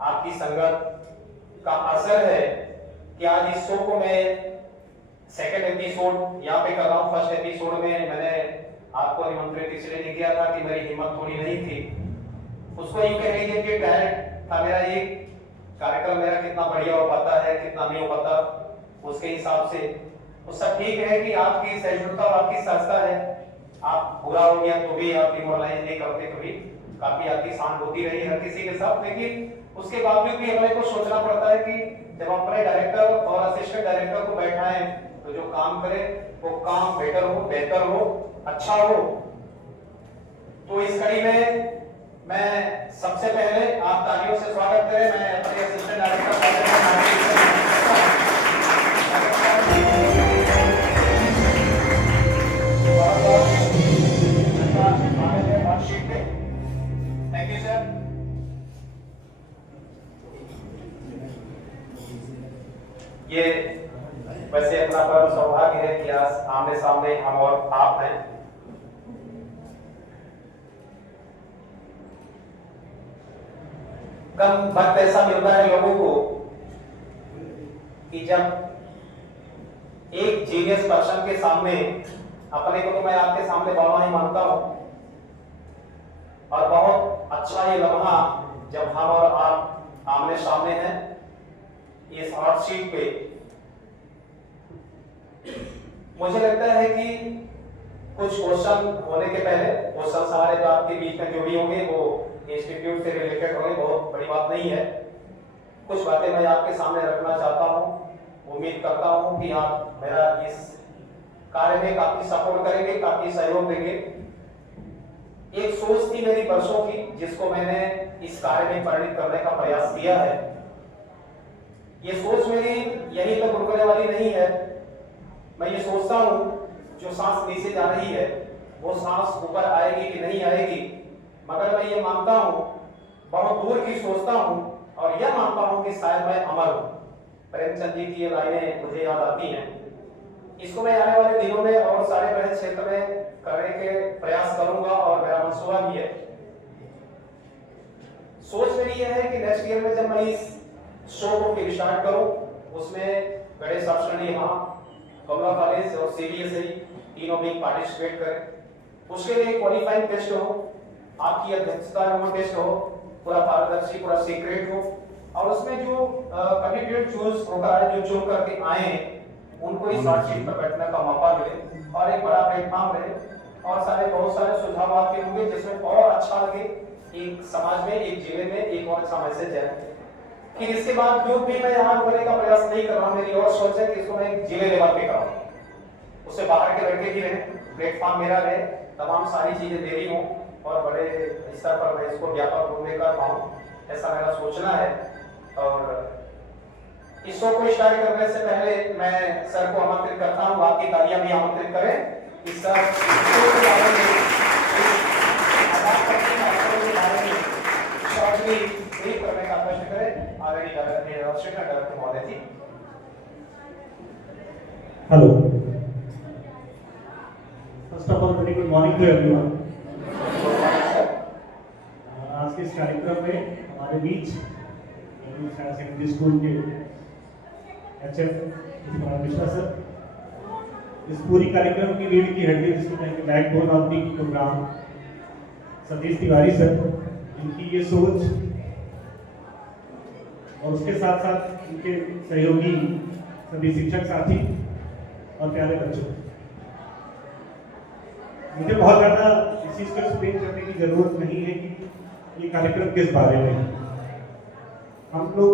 आपकी संगत का असर है कि आज इस शो को मैं सेकंड एपिसोड यहाँ पे कर रहा हूँ। फर्स्ट एपिसोड में मैंने आपको निमंत्रित इसलिए नहीं किया था कि मेरी हिम्मत थोड़ी नहीं थी। उसको ये कह लीजिए कि टैलेंट था मेरा, ये कार्यक्रम मेरा कितना बढ़िया हो पाता है कितना नहीं हो पाता उसके हिसाब से तो सब ठीक है कि आपकी सहिष्णुता और आपकी संस्था है। आप बुरा हो गया तो भी आप डिमोरलाइज नहीं करते, कभी काफी आपकी सहानुभूति रही हर किसी के साथ। लेकिन उसके बावजूद भी हमें को सोचना पड़ता है कि जब अपने डायरेक्टर और असिस्टेंट डायरेक्टर को बैठाएं तो जो काम करे वो काम बेटर हो, बेहतर हो, अच्छा हो। तो इस कड़ी में मैं सबसे पहले आप तालियों से स्वागत करें। मैं अपने assistant director thank you sir. ये वैसे अपना परम सौभाग्य है कि आज आमने सामने हम और आप हैं। कम वक्त ऐसा मिलता है लोगों को कि जब एक जीनियस पर्सन के सामने, अपने को तो मैं आपके सामने बाबा ही मानता हूं, और बहुत अच्छा ये लम्हा जब हम और आप आमने सामने हैं इस हॉट सीट पे। मुझे लगता है कि कुछ क्वेश्चन होने के पहले, क्वेश्चन हमारे जो आपके बीच में जो भी होंगे वो इंस्टीट्यूट से रिलेटेड होंगे, बहुत बड़ी बात नहीं है। कुछ बातें मैं आपके सामने रखना चाहता हूं। उम्मीद करता हूं कि आप मेरा इस कार्य में काफी सपोर्ट करेंगे, काफी सहयोग देंगे। एक सोच थी मेरी वर्षों की जिसको मैंने इस कार्य में परिणित करने का प्रयास किया है। ये सोच मेरी यहीं तक रुकने वाली नहीं है। मैं ये सोचता हूं जो सांस नीचे जा रही है वो सांस ऊपर आएगी कि नहीं आएगी, मगर मैं ये मानता हूं, बहुत दूर की सोचता हूं और यह मानता हूं कि शायद मैं अमर हूं। प्रेमचंद जी की ये लाइनें मुझे याद आती हैं। इसको मैं आने वाले दिनों में और सारे बड़े क्षेत्र में करने के प्रयास करूंगा और मेरा मंसूबा भी है। सोच मेरी यह है कि नेक्स्ट ईयर में जब मैं इस शो को फिर स्टार्ट करूं, उसमें गणेश ऑप्शनली यहाँ कमला कॉलेज और सीबीएसई तीनों भी पार्टिसिपेट करें। उसके लिए क्वालिफाइंग टेस्ट हो, आपकी अध्यक्षता में वो टेस्ट हो, पूरा पारदर्शी, पूरा सीक्रेट हो, और उसमें जो कैंडिडेट चूज होगा, जो चुन करके आए उनको इस हॉट सीट पर बैठने का मौका मिले और एक बड़ा प्लेटफॉर्म रहे और बहुत सारे सुझाव आपके होंगे जिसमें और अच्छा लगे, एक समाज में, एक जिले में एक और अच्छा मैसेज जाए। फिर इसके बाद जो भी मैं यहाँ करने का प्रयास नहीं कर रहा, मेरी और सोच है कि इसको मैं जिले लेवल पे कराऊं, उससे बाहर के लड़के भी रहे, प्लेटफॉर्म मेरा रहे, तमाम सारी चीजें मेरी हों और बड़े स्तर पर मैं इसको व्यापक रूप में कर पाऊं, ऐसा मेरा सोचना है। और इस शो को स्टार्ट करने से पहले मैं सर को आमंत्रित करता हूं, आपकी तालियां भी आमंत्रित करें इस सर के बारे में, शॉर्टली ब्रीफ करने का प्रश्न करें। आदरणीय डायरेक्टर महोदय ji. Hello, first of all very good morning to everyone. आज के इस कार्यक्रम में हमारे बीच हायर सेकेंडरी स्कूल के एचएम मिश्रा सर, इस पूरी कार्यक्रम की रीढ़ की हड्डी जिसको कहेंगे backbone of the programme, Satish Tiwari sir, इनकी ये सोच और उसके साथ साथ इनके सहयोगी सभी शिक्षक साथी और प्यारे बच्चों, मुझे बहुत ज़्यादा इस चीज़ को एक्सप्लेन करने की जरूरत नहीं है कि ये कार्यक्रम किस बारे में है। हम लोग,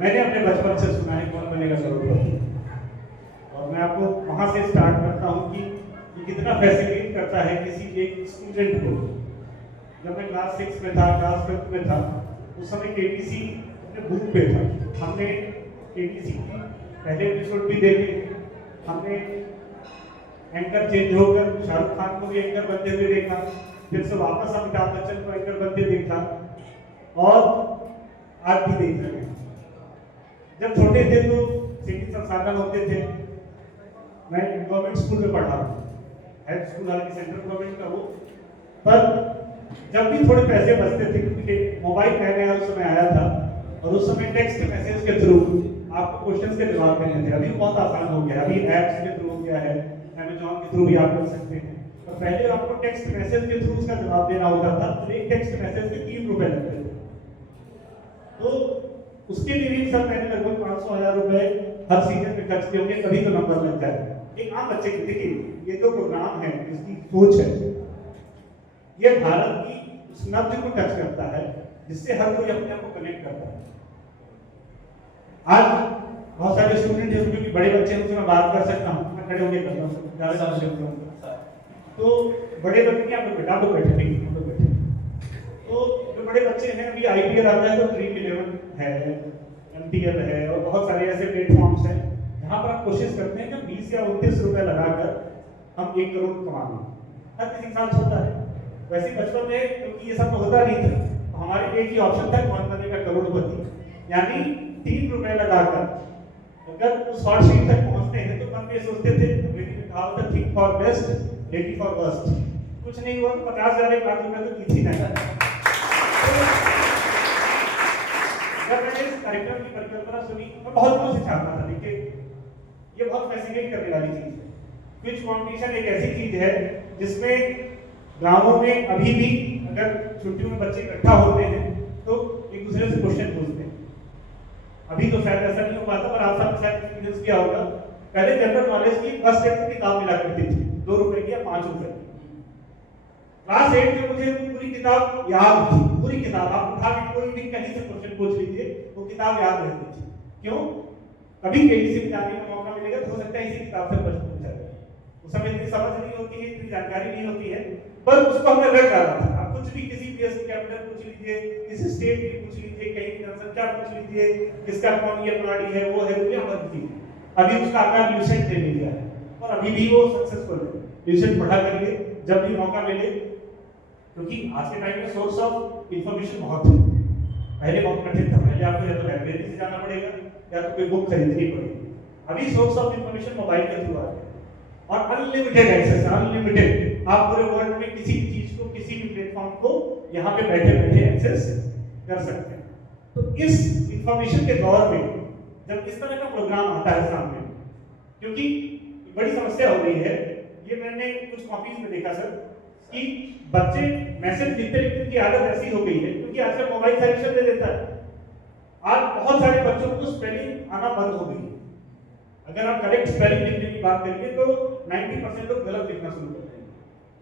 मैंने अपने बचपन से सुना है कौन बनेगा करोड़पति, और मैं आपको वहाँ से स्टार्ट करता हूँ कि ये कितना फैसिलिटेट करता है किसी एक स्टूडेंट को। जब मैं क्लास 6 में था, क्लास 5 में था, उस समय केटीसी अपने बूथ पे था। हमने केटीसी की पहले एपिसोड भी देखे, हमने एंकर चेंज होकर शाहरुख खान को भी एंकर बनते हुए देखा, फिर से वापस अमिताभ बच्चन को एंकर बनते देखा और आज भी देख रहे हैं। जब छोटे थे तो सीमित संसाधन होते थे। मैं गवर्नमेंट स्कूल में पढ़ा, हेल्थ स्कूल हालांकि सेंट्रल गवर्नमेंट का वो, पर जब भी थोड़े पैसे बचते थे, क्योंकि मोबाइल नया नया उस समय आया था, और उस समय टेक्स्ट मैसेज के थ्रू आपको क्वेश्चंस के जवाब देने थे। अभी बहुत आसान हो गया, अभी ऐप्स के थ्रू हो गया है, अमेज़न के थ्रू भी आप कर सकते हैं। और पहले आपको टेक्स्ट मैसेज के थ्रू उसका जवाब देना होता था, तो एक टेक्स्ट मैसेज के 3 रुपए लगते थे। तो उसके लिए भी सर मैंने लगभग 500,000 रुपए हर सीजन में खर्च किए होंगे, तभी तो नंबर लग जाए। एक आम बच्चे की, देखिए ये जो प्रोग्राम है, इसकी सोच है, ये भारत की उस नब्ज को टच करता है जिससे हर कोई अपने आप को कनेक्ट करता है। आज बहुत सारे स्टूडेंट हैं, क्योंकि बड़े बच्चे हैं, उनसे मैं बात कर सकता हूँ, मैं खड़े होकर करता हूँ ज़्यादा समझ तो बड़े बच्चे क्या आप बेटा तो बैठे नहीं, हम लोग बैठे। तो जो बड़े बच्चे हैं, अभी IPL आता है तो ड्रीम 11 है, MPL है और बहुत सारे ऐसे प्लेटफॉर्म्स हैं जहाँ पर आप कोशिश करते हैं कि 20 या 29 रुपए लगाकर हम 1 करोड़ कमा लें। हर किसी के साथ होता है। वैसे बचपन में क्योंकि ये सब होता नहीं था, तो हमारे लिए एक ही ऑप्शन था कौन बनेगा करोड़पति, यानी 3 रुपए लगाकर अगर उस हॉट सीट तक पहुंचते हैं तो मन में सोचते थे, अंग्रेजी में कहावत है think for best ready for worst. कुछ नहीं हुआ तो 50,000 एक लाख रुपए तो की थी ना। जब मैंने इस कार्यक्रम की परिकल्पना सुनी मैं बहुत दिनों से चाहता था। देखिए ये बहुत फैसिनेट करने वाली चीज है। क्विज कंपटीशन एक ऐसी चीज है जिसमें गांवों में अभी भी अगर छुट्टियों में बच्चे इकट्ठा होते हैं तो एक दूसरे से क्वेश्चन पूछते हैं। अभी तो शायद ऐसा नहीं हो पाता, पर आप सब शायद एक्सपीरियंस किया होगा। पहले जनरल नॉलेज की फर्स्ट टेस्ट की किताब मिला करती थी, 2 रुपए की या 5 रुपए की। क्लास 8 में मुझे पूरी किताब याद थी, पूरी किताब आप उठा के कोई भी कहीं से क्वेश्चन पूछ लीजिए, वो किताब याद रहती थी। क्यों? कभी कहीं से जाने का मौका मिलेगा तो हो सकता है इसी किताब से प्रश्न पूछा जाए। उस समय इतनी समझ नहीं होती है, इतनी जानकारी नहीं होती है, पर उसको हमने रट डाला था। आप कुछ भी किसी देश के कैपिटल पूछ लीजिए, किसी स्टेट की पूछ लीजिए, कहीं की जनसंख्या पूछ लीजिए, किसका कौन ये प्राणी है, वो है, दुनिया भर की। अभी उसका आकार ल्यूसेंट ले लिया है और अभी भी वो सक्सेसफुल है। ल्यूसेंट पढ़ा करिए जब भी मौका मिले, क्योंकि आज के टाइम में सोर्स ऑफ इंफॉर्मेशन बहुत है। पहले बहुत कठिन था, पहले आपको या तो लाइब्रेरी से जाना पड़ेगा या तो कोई बुक खरीदनी पड़ेगी। अभी सोर्स ऑफ इंफॉर्मेशन मोबाइल के थ्रू आ है और अनलिमिटेड एक्सेस, अनलिमिटेड। आप पूरे वर्ल्ड में किसी भी चीज को, किसी भी प्लेटफॉर्म को यहाँ पे बैठे बैठे एक्सेस कर सकते हैं। तो इस इंफॉर्मेशन के दौर में जब इस तरह का प्रोग्राम आता है सामने, क्योंकि बड़ी समस्या हो रही है, ये मैंने कुछ कॉपीज में देखा सर कि बच्चे मैसेज लिखते लिखते की आदत ऐसी हो गई है, क्योंकि आजकल मोबाइल सजेशन दे देता है। आज बहुत सारे बच्चों को स्पेलिंग आना बंद हो गई है। अगर आप करेक्ट स्पेलिंग लिखने की बात करिए तो 90% लोग गलत लिखना शुरू करते हैं।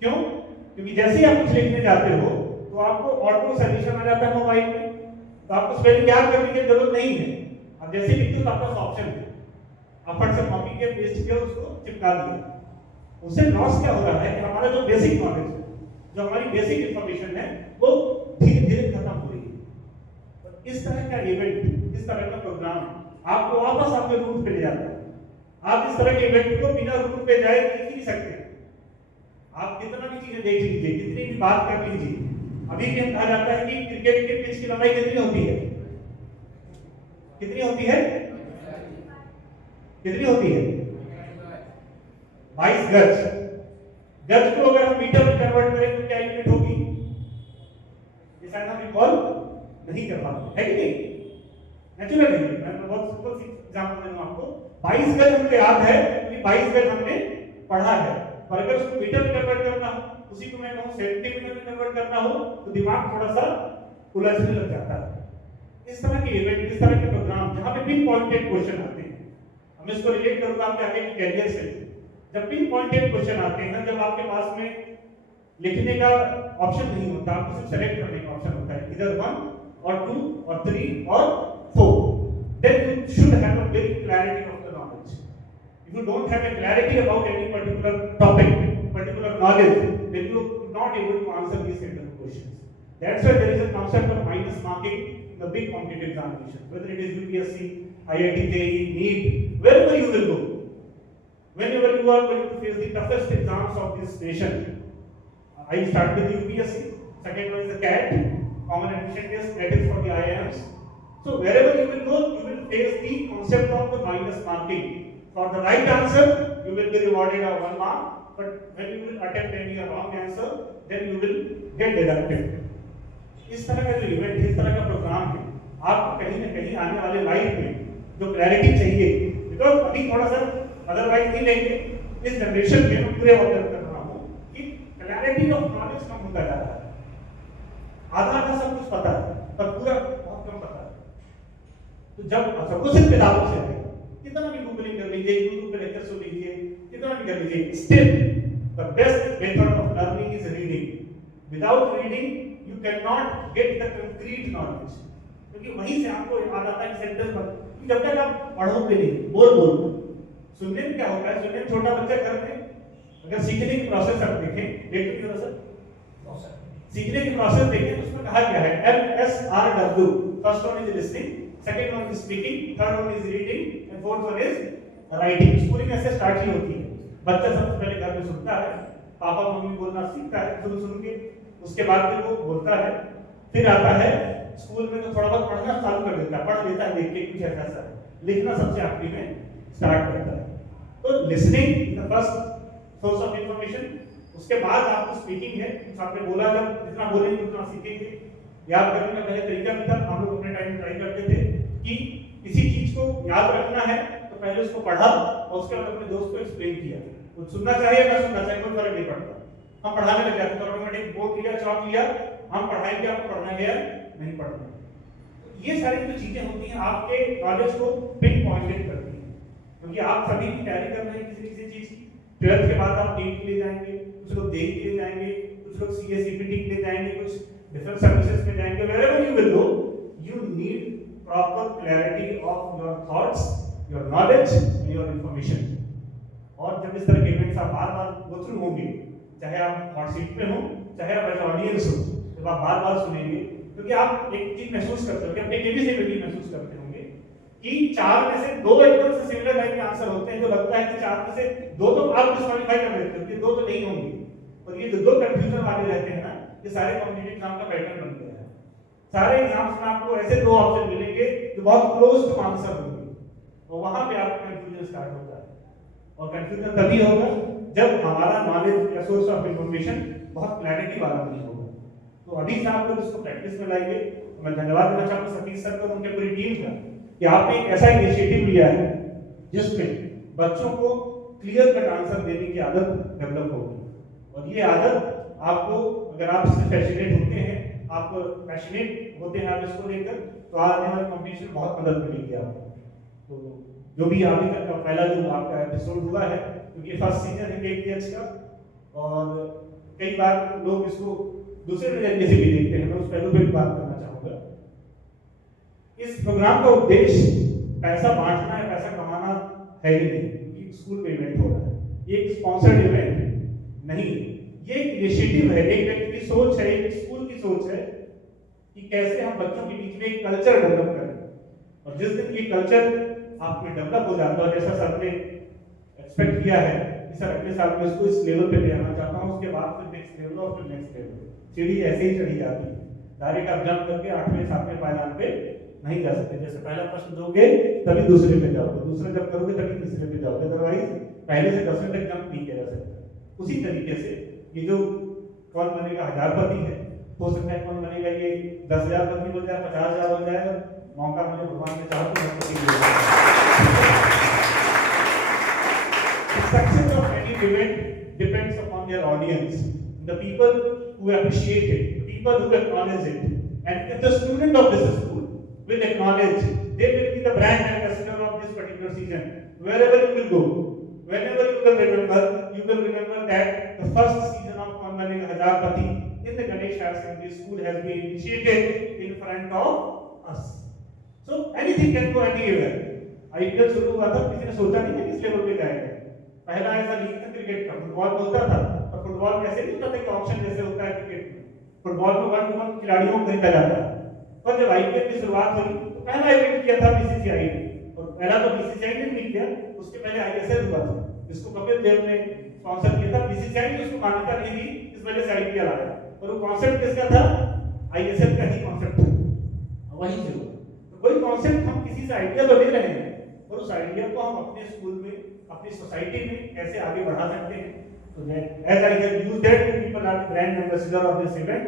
क्यों? क्योंकि जैसे ही आप कुछ लिखने जाते हो तो आपको ऑटो सजेशन आ जाता है मोबाइल में, तो आपको स्पेलिंग याद करने की जरूरत नहीं है। आप जैसे लिखते हो तो आपका ऑप्शन है, आप फट से कॉपी किया, पेस्ट किया, उसको चिपका दिया। उससे लॉस क्या हो रहा है कि हमारा जो बेसिक नॉलेज है, जो हमारी बेसिक इंफॉर्मेशन है, वो धीरे धीरे खत्म हो रही है। तो इस तरह का इवेंट, इस तरह का प्रोग्राम आपको वापस आपके रूट पे ले जाता है। आप इस तरह के इवेंट को बिना रूट पे जाए देख ही नहीं सकते। आप कितना भी चीजें देख लीजिए, कितनी भी बात कर लीजिए, अभी भी कहा जाता है कि क्रिकेट के पिच की लंबाई कितनी होती है? कितनी होती है? कितनी होती है? 22 गज। गज को अगर हम मीटर में कन्वर्ट करें तो क्या यूनिट होगी? ये शायद हम रिकॉल नहीं कर पाते, है कि नहीं? नेचुरल है। मैं बहुत सिंपल सी एग्जांपल दे दूं आपको। 22 गज हमको याद है कि 22 गज हमने पढ़ा है, पर अगर उसको मीटर में कन्वर्ट करना हो, उसी को मैं कहूं सेंटीमीटर में कन्वर्ट करना हो, तो दिमाग थोड़ा सा उलझने लग जाता है। इस तरह के इवेंट, इस तरह के प्रोग्राम जहां पे पिन पॉइंटेड क्वेश्चन आते हैं, हम इसको रिलेट करूंगा आपके आगे की कैरियर से। जब पिन पॉइंटेड क्वेश्चन आते हैं, जब आपके पास में लिखने का ऑप्शन नहीं होता, आपको सिर्फ सेलेक्ट करने का ऑप्शन होता है, इधर 1 और 2 और 3 और 4, then you should have a very clarity of the knowledge. If you don't have a clarity about any particular topic, particular knowledge, then you are not able to answer these kind of questions. That's why there is a concept of minus marking in the big competitive examinations, whether it is UPSC, IIT, JEE, NEET, wherever you will go. Whenever you are going to face the toughest exams of this nation, I start with the UPSC, second one is the CAT, Common Admission Test, that is for the IIMs. So wherever you will go, you will face the concept of the minus marking. For the right answer, you will be rewarded a 1 mark, but when you will attempt any wrong answer, then you will get deducted. इस तरह का जो event, इस तरह का programme है, आपको कहीं ना जो क्लैरिटी चाहिए, बिकॉज अभी थोड़ा सा अदरवाइज नहीं लेंगे, इस जनरेशन में मैं पूरे ऑब्जर्व कर रहा हूँ कि क्लैरिटी ऑफ नॉलेज कम होता जा रहा है। आधा का सब कुछ पता है पर पूरा बहुत कम पता है। तो जब सबको सिर्फ किताबों से है, कितना भी गूगलिंग कर लीजिए, यूट्यूब पे लेक्चर सुन लीजिए, कितना भी कर लीजिए, still the best method of learning is reading. Without reading you can not get the concrete knowledge, क्योंकि वहीं से आपको याद आता है सेंटेंस पर कि जब तक आप पढ़ोगे नहीं, बोल सुनने में क्या होता है, सुनने में छोटा बच्चा घर में अगर सीखने की प्रोसेस आप देखें, देखते हो सर सीखने की प्रोसेस देखें तो उसमें कहा गया है MSRW, first one is listening, second one is speaking, third one is reading and fourth one is writing. Schooling ऐसे स्टार्ट ही होती है। बच्चा सबसे पहले घर में सुनता है, पापा मम्मी बोलना सीखता है, सुन के उसके बाद फिर वो बोलता है, फिर आता है स्कूल में तो थोड़ा बहुत पढ़ना चालू कर देता है, पढ़ लेता है देख के कुछ ऐसा, लिखना सबसे आखिरी में स्टार्ट करता है। तो listening the first source of information, उसके बाद आपको स्पीकिंग है, आपने बोला जब जितना बोलेंगे उतना सीखेंगे। याद करने का पहले तरीका भी था, हम लोग अपने टाइम में ट्राई करते थे कि किसी चीज को याद रखना है तो पहले उसको पढ़ा और उसके बाद अपने दोस्त को एक्सप्लेन किया। वो सुनना चाहिए ना सुनना चाहिए कोई फर्क नहीं पड़ता, हम पढ़ाने लग जाते हैं, ऑटोमेटिक बोर्ड लिया चौक लिया, हम पढ़ाएंगे, आपको पढ़ना है नहीं पढ़ना। ये सारी जो चीजें होती हैं आपके नॉलेज को पिन पॉइंटेड करती हैं, क्योंकि आप सभी की तैयारी कर रहे हैं किसी चीज की। 12th के बाद आप नीट के लिए जाएंगे, कुछ लोग जेईई के लिए जाएंगे, कुछ लोग सीए सीपीटी के लिए जाएंगे, कुछ डिफेंस सर्विसेज में जाएंगे। wherever you will go you need proper clarity of your thoughts, your knowledge and your information। और जब इस तरह के इवेंट्स आप बार-बार गो थ्रू होंगे, चाहे आप हॉट सीट पे हो, चाहे आप एज ऑडियंस हो, जब आप बार-बार सुनेंगे, क्योंकि आप एक चीज महसूस करते होंगे, अपने केबीसी में भी महसूस करते होंगे कि 4 में से 2 एकदम से सिमिलर टाइप के आंसर होते हैं, जो लगता है कि 4 में से 2 तो आप डिस्क्वालीफाई कर देते हो कि 2 तो नहीं होंगे। और ये जो 2 कंफ्यूजन वाले रहते हैं ना, ये सारे कॉम्पिटिटिव एग्जाम का पैटर्न बन गया है। सारे एग्जाम्स में आपको ऐसे 2 ऑप्शन मिलेंगे जो बहुत क्लोज टू आंसर होंगे, और वहां पे आपका कंफ्यूजन स्टार्ट होता है। और कंफ्यूजन तभी होगा जब हमारा नॉलेज या सोर्स ऑफ इंफॉर्मेशन बहुत क्लैरिटी वाला नहीं होगा। तो अभी से आप लोग इसको प्रैक्टिस में लाएंगे। तो मैं धन्यवाद देना चाहूंगा सतीश सर को और उनके पूरी टीम का कि आपने एक ऐसा इनिशिएटिव लिया है जिसमें बच्चों को क्लियर कट आंसर देने की आदत डेवलप होगी। और ये आदत आपको, अगर आप इससे पैशनेट होते हैं, आप पैशनेट होते हैं आप इसको लेकर, तो आने वाले कॉम्पिटिशन में बहुत मदद मिलेगी आपको। तो जो भी अभी तक का पहला जो आपका एपिसोड हुआ है, क्योंकि फर्स्ट सीजन है KTH का, और कई बार लोग इसको दूसरे नजरिए से भी देखते हैं, मैं उस पहलू पे भी बात करना चाहूंगा। इस प्रोग्राम का उद्देश्य पैसा बांटना है, पैसा कमाना है ही नहीं, क्योंकि स्कूल में इवेंट हो रहा है, ये एक स्पॉन्सर्ड इवेंट नहीं, ये एक इनिशिएटिव है, एक व्यक्ति की सोच है, एक स्कूल की सोच है कि कैसे हम बच्चों के बीच में एक कल्चर डेवलप करें। और जिस दिन ये कल्चर आप में डेवलप हो जाता है, जैसा सर ने एक्सपेक्ट किया है कि सर अगले साल में इसको इस लेवल पे ले आना चाहता हूँ, उसके बाद फिर नेक्स्ट लेवल और फिर नेक्स्ट लेवल, सीढ़ी ऐसे ही चढ़ी जाती है। डायरेक्ट आप जंप करके 8वें 7वें पायदान पे नहीं जा सकते। जैसे पहला प्रश्न दोगे तभी दूसरे पे जाओगे, दूसरा जब करोगे तभी तीसरे पे जाओगे, अदरवाइज पहले से 10वें तक जंप नहीं किया जा सकता। उसी तरीके से ये जो कौन बनेगा हजारपति है, हो सकता है कौन बनेगा ये 10,000पति हो जाए, 50,000 हो जाए, मौका मुझे भगवान ने चाहा तो success of any event depends upon their audience, the people who appreciate it, the people who acknowledge it. And if the student of this school will acknowledge, they will be the brand ambassador of this particular season. Wherever you will go, whenever you will remember that the first season of Kaun Banega Hajarpati in the Ganesh Higher Secondary School has been initiated in front of us. So anything can go anywhere. IPL शुरू हुआ था, किसी ने सोचा नहीं था किस level पे जाएगा। पहला ऐसा लीग था क्रिकेट का, फुटबॉल में होता था, और फुटबॉल में ऐसे नहीं होता था कि ऑप्शन जैसे होता है क्रिकेट में। फुटबॉल में 1-to-1 खिलाड़ियों को खरीदा जाता है। पर जब IPL की शुरुआत हुई तो पहला इवेंट किया था BCCI ने, और पहला तो BCCI ने नहीं किया, उसके पहले ISL हुआ था, जिसको कपिल देव ने स्पॉन्सर किया था। BCCI ने उसको मान्यता नहीं दी, इस वजह से IPL आया, और वो कॉन्सेप्ट किसका था? ISL का ही कॉन्सेप्ट था, वही से हुआ। तो कोई कॉन्सेप्ट हम किसी से आइडिया तो ले रहे हैं, और उस आइडिया को हम अपने स्कूल में, अपनी सोसाइटी में कैसे आगे बढ़ा सकते हैं। तो as I have used that, people are the brand ambassador of this event.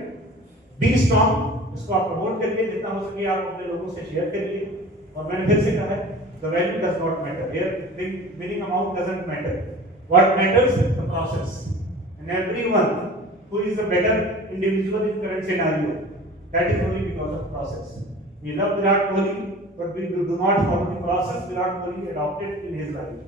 Be strong, इसको आप प्रमोट करिए, जितना हो सके आप अपने लोगों से शेयर करिए। और मैंने फिर से कहा है the value does not matter. Here, the winning amount doesn't matter. What matters is the process. And everyone who is a better individual in current scenario, that is only because of process. We love Virat Kohli, but we do not follow the process Virat Kohli adopted in his life.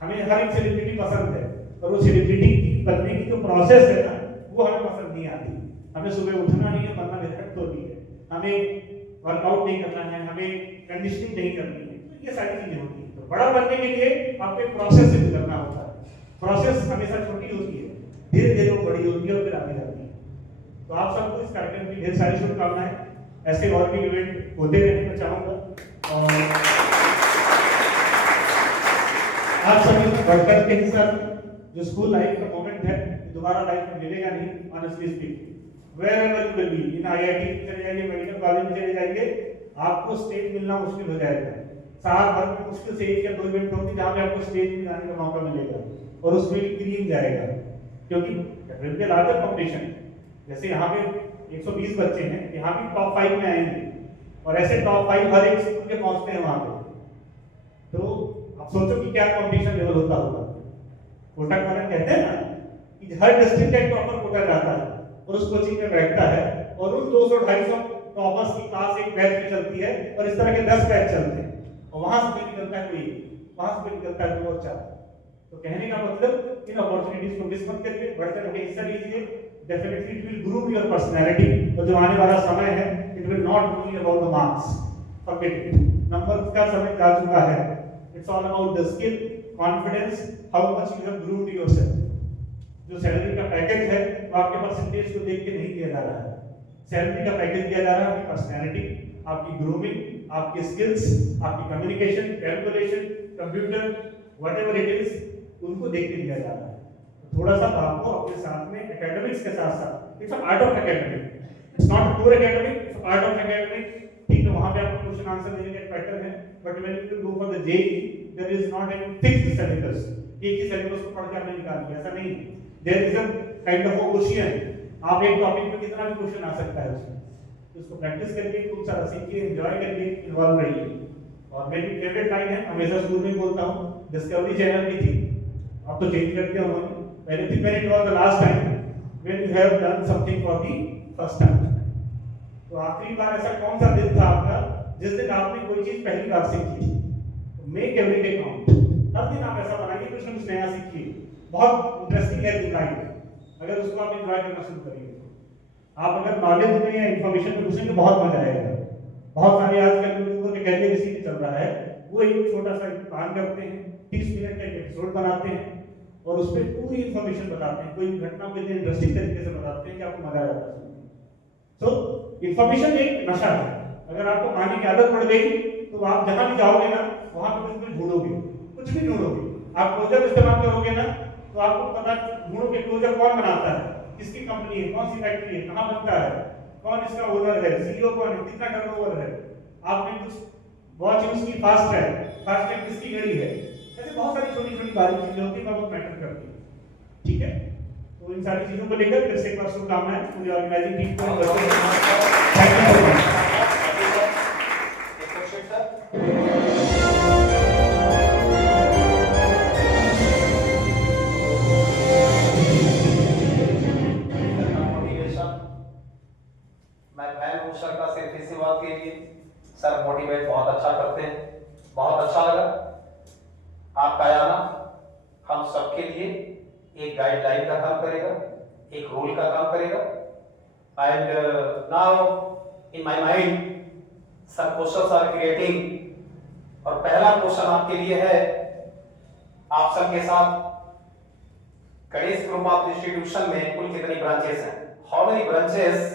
हमें हर एक celebrity पसंद है, पर वो celebrity बनने की जो process है ना, वो हमें पसंद नहीं आती। हमें सुबह उठना नहीं है, बनना विराट कोहली है, हमें वर्कआउट नहीं करना है, हमें कंडीशनिंग नहीं करनी है, तो ये सारी चीजें होती हैं। तो बड़ा बनने के लिए आपको एक प्रोसेस से गुजरना होता है। प्रोसेस हमेशा छोटी होती है, धीरे धीरे वो बड़ी होती है और फिर आगे जाती है। तो आप सबको इस कार्यक्रम की ढेर सारी शुभकामनाएं। ऐसे और भी इवेंट होते रहने को चाहूंगा और आप सभी को बढ़कर के हिस्सा जो स्कूल लाइफ का मोमेंट है दोबारा लाइफ में मिलेगा नहीं। Honestly speaking wherever you will be, in IIT चले जाइए, मेडिकल कॉलेज में चले जाइए, आपको स्टेज मिलना मुश्किल हो जाएगा। साल भर में मुश्किल से 1 या 2 इवेंट होंगे जहां पे आपको स्टेज में जाने का मौका मिलेगा और उसमें भी ग्रीन जाएगा, क्योंकि विल लार्जर कॉम्पिटिशन। जैसे यहाँ पे 120 बच्चे हैं, यहाँ भी टॉप 5 में आएंगे और ऐसे टॉप 5 हर एक स्कूल के पहुंचते हैं वहां पे। तो आप सोचो कि क्या कंपटीशन लेवल होता होगा। कोटा का कहते हैं ना कि हर डिस्ट्रिक्ट का एक टॉपर कोटा जाता है और उस कोचिंग में बैठता है और उन 200-250 टॉपर्स की क्लास एक बैच में चलती है और इस तरह के 10 बैच चलते हैं और वहां से निकलता है कोई, वहां से निकलता है 2 और 4। तो कहने का मतलब इन अपॉर्चुनिटीज को मिस मत करिए, बढ़कर के हिस्सा लीजिए। Definitely it will groom your personality और जो आने वाला समय है it will not only about the marks, forget it, number का समय जा चुका है। It's all about the skill, confidence, how much you have groomed yourself. जो सैलरी का पैकेज है वो आपके परसेंटेज को देख के नहीं दिया जा रहा है, सैलरी का पैकेज दिया जा रहा है आपकी पर्सनैलिटी, आपकी ग्रूमिंग, आपकी स्किल्स, आपकी communication, calculation, computer, whatever it is, उनको देख के दिया जा रहा है। तो थोड़ा सा आपको अपने साथ में एकेडमिक्स के साथ साथ, it's art of academic, it's not pure academic, it's art of academic. ठीक है, वहां पे आपको क्वेश्चन आंसर देने का एक पैटर्न है, but when you go for the JEE there is not any fixed syllabus, एक ही सिलेबस को पढ़ के आपने निकाल दिया, ऐसा नहीं। There is a kind of ocean, आप एक टॉपिक पे कितना भी क्वेश्चन आ सकता है उसमें, तो उसको प्रैक्टिस करिए, खूब सारा सीखिए, एंजॉय करिए, इन्वॉल्व रहिए। और मेरी फेवरेट लाइन है, हमेशा स्कूल में बोलता हूँ, डिस्कवरी चैनल की थी, अब तो चेंज कर दिया उन्होंने, पहले थी when it was the last time when you have done something for the first time. तो आखिरी बार ऐसा कौन सा दिन था आपका जिस दिन आपने कोई चीज पहली बार सीखी थी? मेक एवरी डे काउंट, हर दिन आप ऐसा बनाइए कुछ ना कुछ नया सीखिए। बहुत इंटरेस्टिंग है लाइफ, अगर उसको आप एंजॉय करना शुरू करेंगे तो आप अगर नॉलेज में या इंफॉर्मेशन में घुसेंगे बहुत मजा आएगा। बहुत सारे आजकल यूट्यूबर के कैरियर इसी में चल रहा है, वो एक छोटा सा प्लान करते हैं, 30 मिनट का एक एपिसोड बनाते हैं और उस पर पूरी इंफॉर्मेशन बताते हैं, कोई घटना को इतने इंटरेस्टिंग तरीके से बताते हैं कि आपको मजा आ जाता है। तो इंफॉर्मेशन एक नशा है, अगर आपको खाने की आदत पड़ गई तो आप जहां भी जाओगे ना वहां पे कुछ भी ढूंढोगे, कुछ भी ढूंढोगे। आप क्लोजर इस्तेमाल करोगे ना तो आपको पता ढूंढोगे क्लोजर कौन बनाता है, किसकी कंपनी है, कौन सी फैक्ट्री है, कहां बनता है, कौन इसका ओनर है, सीईओ कौन है, कितना टर्नओवर है, आपने कुछ वॉच यूज की, फास्ट है किसकी घड़ी है। ऐसे बहुत सारी छोटी छोटी बारीक चीजें होती है बहुत मैटर करती है। ठीक है, तो इन सारी चीजों को लेकर फिर से एक बार शुभकामनाएं पूरी ऑर्गेनाइजिंग टीम को। Thank you so much. मैं फैन हूं सर का, सिर्फ इसी बात के लिए सर मोटिवेट बहुत अच्छा करते हैं, बहुत अच्छा लगा आपका आना। हम सबके लिए एक गाइडलाइन का काम करेगा, एक रूल का काम करेगा। And now in my mind some questions are creating, और पहला क्वेश्चन आपके लिए है, आप सबके साथ गणेश ग्रुप ऑफ इंस्टीट्यूशन में कुल कितनी ब्रांचेस हैं? How many branches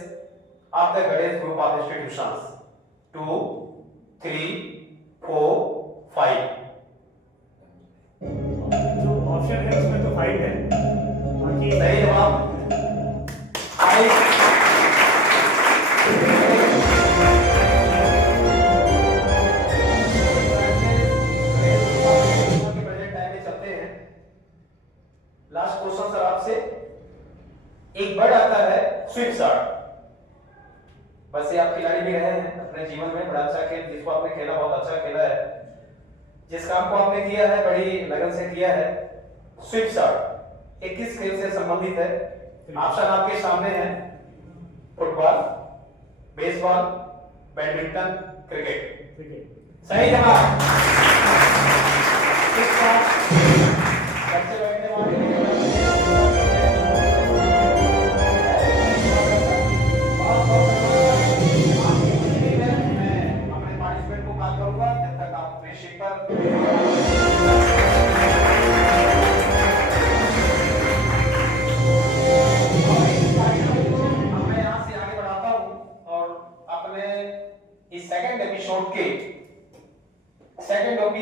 of the Ganesh group of institutions? 2, 3, 4, 5. जो ऑप्शन है उसमें तो 5 है, बाकी सही जवाब 5। प्रेजेंट टाइम में चलते हैं। लास्ट क्वेश्चन सर आपसे, एक बर्ड आता है स्विफ्ट शॉट, वैसे आप खिलाड़ी भी रहे हैं अपने जीवन में, बड़ा अच्छा खेल जिसको आपने खेला बहुत अच्छा खेला है, जिस काम को आपने किया है बड़ी लगन से किया है, स्विप शॉट, 21 खेल से संबंधित है। ऑप्शन आपके सामने है, फुटबॉल, बेसबॉल, बैडमिंटन, क्रिकेट। सही जवाब। स्विप शॉट, बच्चे बैठने वाले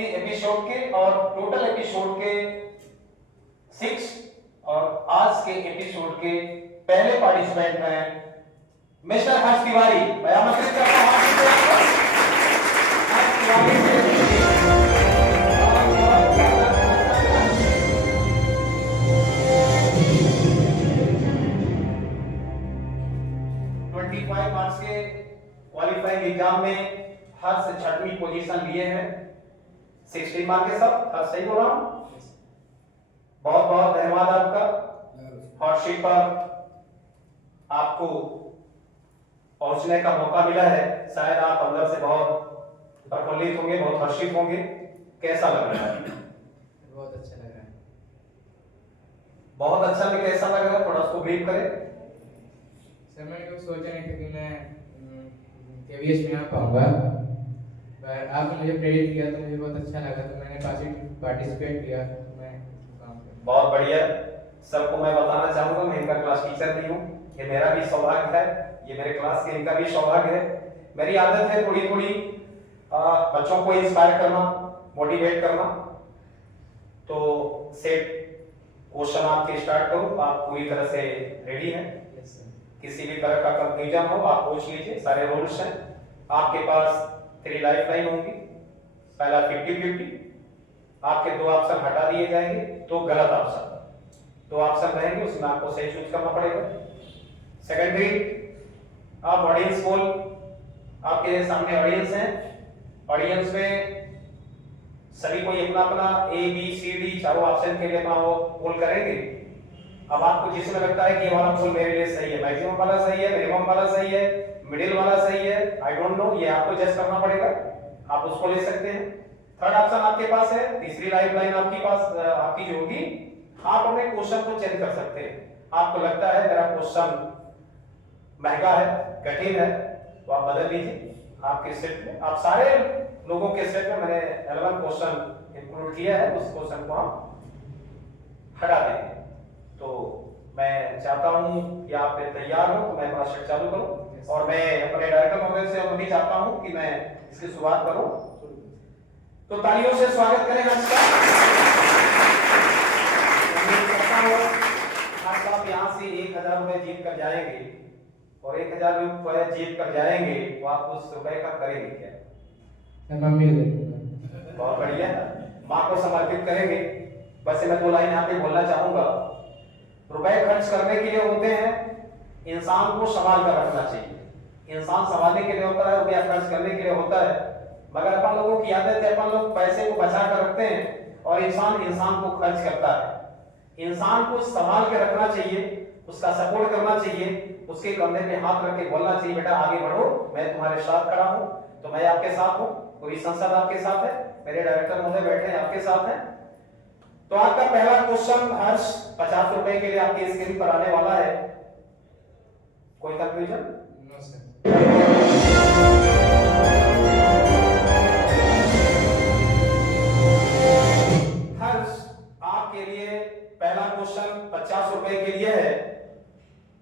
एपिसोड के और टोटल एपिसोड के 6 और आज के एपिसोड के पहले पार्टिसिपेंट हैं मिस्टर हर्ष तिवारी। मैं आमंत्रित करता हूं हर्ष तिवारी। 25 मार्क्स के क्वालिफाइंग एग्जाम में हर्ष 6वीं पोजीशन लिए हैं। 16 मार्क के सब हर सही बोला हूं। बहुत बहुत धन्यवाद आपका। हॉटशीट पर आपको पहुंचने का मौका मिला है। शायद आप अंदर से बहुत प्रफुल्लित होंगे, बहुत हर्षित होंगे। कैसा लग रहा है? बहुत अच्छा लग रहा है। बहुत अच्छा भी कैसा लग रहा है? थोड़ा उसको ब्रीफ करें। सर मैंने कभी सोचा नहीं था कि मैं केवीएस में आ पाऊंगा, पर आपने मुझे प्रेरित किया तो मुझे बहुत अच्छा लगा, तो मैंने पार्टिसिपेट किया। मैं बहुत बढ़िया। सबको मैं बताना चाहूंगा मैं इनका क्लास टीचर भी हूँ। ये मेरा भी सौभाग्य है, ये मेरे क्लास के इनका भी सौभाग्य है। मेरी आदत है थोड़ी थोड़ी बच्चों को इंस्पायर करना, मोटिवेट करना। तो सेट क्वेश्चन आपके स्टार्ट करूं। आप पूरी तरह से रेडी हैं? Yes sir. किसी भी तरह का कंफ्यूजन हो आप पूछ लीजिए। सारे रूल्स हैं आपके पास। 3 लाइफ लाइन होंगी। पहला 50-50, आपके 2 ऑप्शन हटा दिए जाएंगे, 2 गलत ऑप्शन, 2 ऑप्शन रहेंगे, उसमें आपको सही चूज करना पड़ेगा। सेकेंडरी, आप ऑडियंस पोल, आपके सामने ऑडियंस है। ऑडियंस में सभी कोई अपना अपना A, B, C, D चारों ऑप्शन के लिए अपना वो पोल करेंगे। अब आपको जिसमें लगता है कि ये वाला पोल मेरे लिए सही है, मैक्सिमम वाला सही है, मिनिमम वाला सही है, मिडिल वाला सही है, आई डोंट नो, ये आपको जज करना पड़ेगा। आप उसको ले सकते हैं। थर्ड ऑप्शन आपके पास है। तीसरी लाइफ लाइन आपके पास आपकी जो होगी, आप अपने क्वेश्चन को चेंज कर सकते हैं। आपको लगता है मेरा क्वेश्चन महंगा है, कठिन है, तो आप बदल लीजिए। आपके सेट में, आप सारे लोगों के सेट में मैंने 11 क्वेश्चन इंक्लूड किया है, उस क्वेश्चन को हम हटा देंगे। तो मैं चाहता हूं कि आप तैयार हो तो मैं अपना सेट चालू करूं। और मैं अपने डायरेक्टर महोदय से भी चाहता हूं कि मैं इसकी शुरुआत करूं। तो तालियों से स्वागत करें हर्ष का। हर्ष आप यहाँ से 1000 रुपए जीत कर जाएंगे, और 1000 रुपए जीत कर जाएंगे तो आप उस रुपए का करेंगे क्या? मम्मी को दे दूंगा। बहुत बढ़िया। माँ को समर्पित करेंगे। वैसे मैं 2 लाइन यहाँ पे बोलना चाहूंगा। रुपए खर्च करने के लिए होते हैं, इंसान को संभाल कर रखना चाहिए। इंसान संभालने के लिए होता है, रुपया खर्च करने के लिए होता है। मगर अपन लोगों की आदत है, अपन लोग पैसे को बचा कर रखते हैं और इंसान को खर्च करता है। इंसान को संभाल के रखना चाहिए, उसका सपोर्ट करना चाहिए, उसके कंधे पे हाथ रख के बोलना चाहिए, बेटा आगे बढ़ो, मैं तुम्हारे साथ खड़ा हूं। तो मैं आपके साथ हूं, पूरी संसद आपके साथ है, मेरे डायरेक्टर महोदय बैठे हैं आपके साथ हैं। तो आपका पहला क्वेश्चन हर्ष 50 रुपए के लिए आपकी स्क्रीन पर आने वाला है। कोई कंफ्यूजन? No sir. हर्ष आपके लिए पहला क्वेश्चन 50 रुपए के लिए है।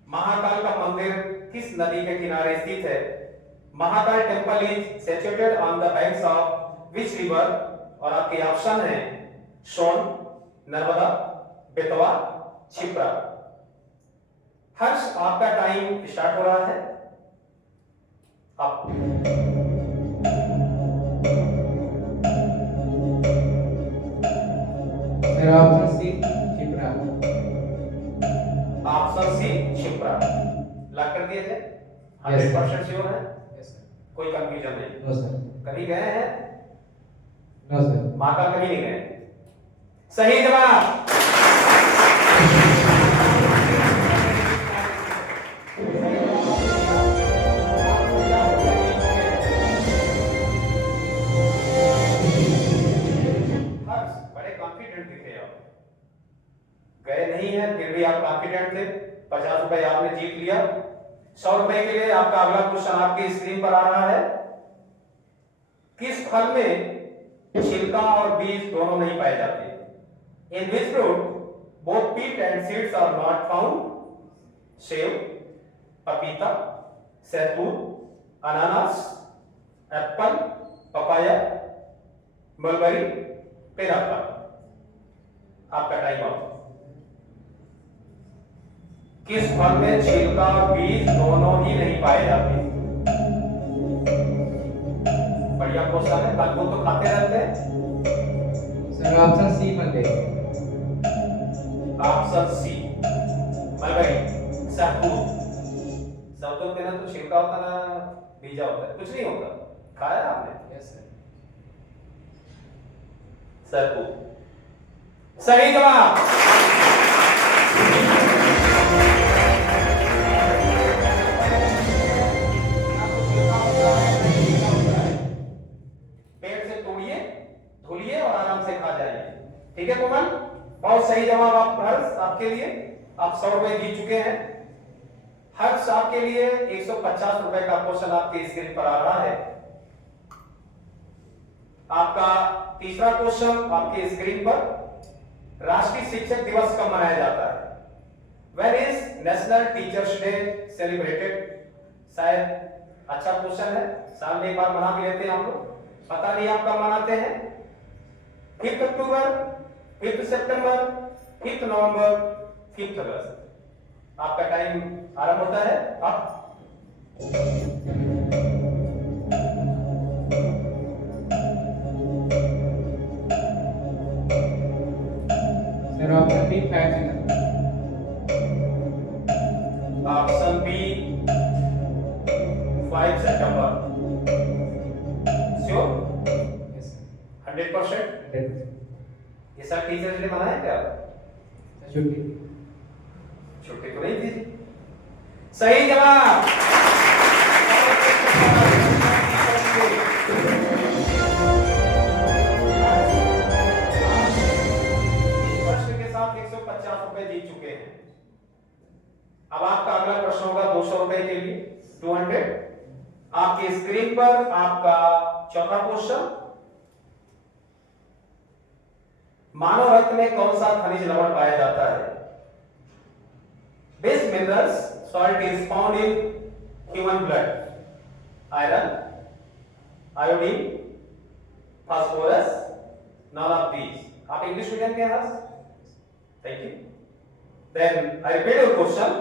महाकाल का मंदिर किस नदी के किनारे स्थित है? Mahakal temple is situated on the banks of which river? और आपके ऑप्शन है सोन, नर्मदा, बेतवा, क्षिप्रा। हर्ष आपका टाइम स्टार्ट हो रहा है। आप sir option C Shipra. Option C Shipra lock कर दिया जाए? 100% श्योर है? Yes sir. कोई कंफ्यूजन नहीं? No sir. कभी गए हैं? No sir. माका कभी नहीं गए। सही जवाब। बड़े कॉन्फिडेंट दिखे आप, गए नहीं है फिर भी आप कॉन्फिडेंट थे। 50 रुपए आपने जीत लिया। 100 रुपए के लिए आपका अगला क्वेश्चन आपकी स्क्रीन पर आ रहा है। किस फल में छिलका और बीज दोनों नहीं पाए जाते? In which fruit both pit and seeds are not found? सेब, पपीता, सहतूत, अनानास, एप्पल, पपाया, मलबरी, पेरापा। आपका टाइम आउट। किस फल में छिलका बीज दोनों ही नहीं पाए जाते? बढ़िया क्वेश्चन है, फल को तो खाते रहते हैं। सर ऑप्शन सी मत दे। ऑप्शन सी मलबरी, सहतूत। सहतूत में ना तो छिलका होता ना बीजा होता है, कुछ नहीं होता। खाया है आपने? Yes sir. सहतूत सही जवाब। ठीक है कोमल, बहुत सही जवाब आप हर्ष आपके लिए। आप 100 रुपए जीत चुके हैं। हर्ष आपके लिए 150 रुपए का क्वेश्चन आपके स्क्रीन पर आ रहा है। आपका तीसरा क्वेश्चन आपके स्क्रीन पर, राष्ट्रीय शिक्षक दिवस कब मनाया जाता है? When is national teachers day celebrated? शायद अच्छा क्वेश्चन है, साल में एक बार मना भी लेते हैं हम लोग, पता नहीं आप कब मनाते हैं। 5 अक्टूबर, 5 सितंबर, 5 नवंबर, 5 अगस्त। आपका टाइम आरंभ होता है अब। सर ऑप्शन बी 5 सितंबर। ऑप्शन बी 5 सितंबर। श्योर? Yes sir. 100%? ये सब टीचर्स डे मनाया क्या? छुट्टी। छुट्टी तो नहीं थी। सही जवाब। प्रश्न के साथ 150 रुपए जीत चुके हैं। अब आपका अगला प्रश्न होगा 200 रुपए के लिए, 200। आपकी स्क्रीन पर आपका चौथा क्वेश्चन, मानव रक्त में कौन सा खनिज लवण पाया जाता है? Which minerals salt is found in human blood? Iron, iodine, phosphorus, none of these. आप इंग्लिश मीडियम के हैं? Thank you. Then I repeat your question.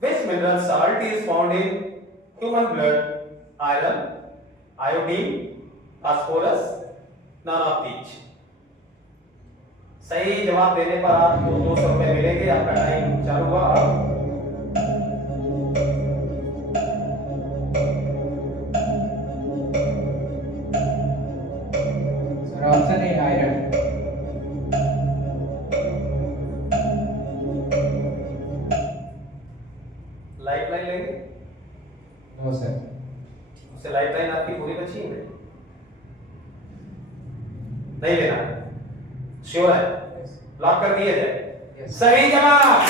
Which mineral salt is found in human blood? Iron, iodine, phosphorus, none of these. सही जवाब देने पर आपको 200 रुपए मिलेंगे। आपका टाइम चालू हुआ अब। Sir option A iron. Lifeline लेंगे? No sir. उससे लाइफलाइन आपकी पूरी बची है? नहीं लेना है? श्योर है? लॉक कर दिया जाए? सही जवाब।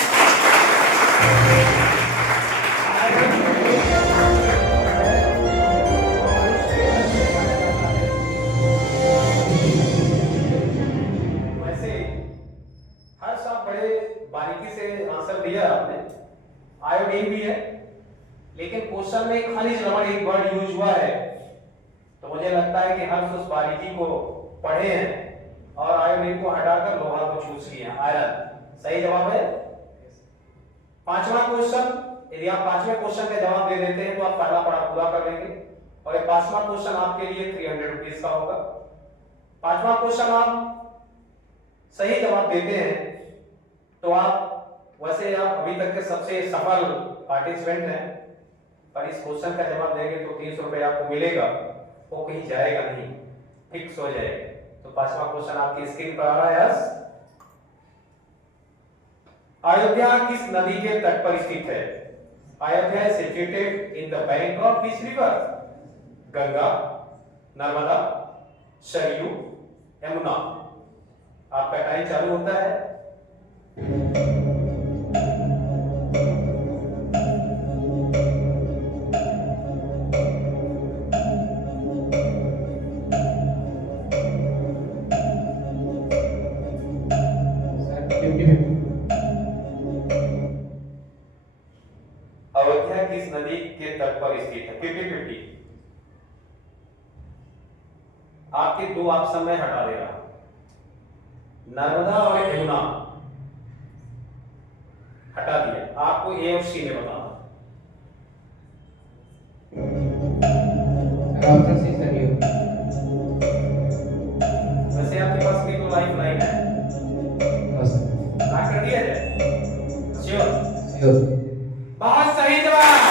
वैसे हर साल बड़े बारीकी से आंसर दिया आपने। आयोडीन भी है, लेकिन क्वेश्चन में खनिज लवण एक वर्ड यूज हुआ है, तो मुझे लगता है कि हर्ष उस बारीकी को पढ़े हैं और आयोडीन को हटाकर लोहा को चूज किया, आयरन। सही जवाब है। पांचवा क्वेश्चन, यदि आप पांचवें क्वेश्चन का जवाब दे देते हैं तो आप पहला पढ़ा पूरा कर लेंगे और ये पांचवा क्वेश्चन आपके लिए 300 रुपीज का होगा। पांचवा क्वेश्चन आप सही जवाब देते हैं तो आप, वैसे आप अभी तक के सबसे सफल पार्टिसिपेंट हैं, पर इस क्वेश्चन का जवाब देंगे तो 300 रुपए आपको मिलेगा, वो कहीं जाएगा नहीं, फिक्स हो जाएगा। तो पांचवा क्वेश्चन आपकी स्क्रीन पर आ रहा है यस। अयोध्या किस नदी के तट पर स्थित है? Ayodhya is situated in the bank of which river? Ganga, Narmada, Saryu, Yamuna. आपका टाइम चालू होता है। अयोध्या किस नदी के तट पर स्थित है? 50-50। आपके दो ऑप्शन में हटा देगा, नर्मदा और यमुना हटा दिया। आपको ए और सी में बताना। Option C Sarayu. वैसे आपके पास भी तो लाइफ लाइन है, ना कर दिया जाए। श्योर? बहुत सही जवाब।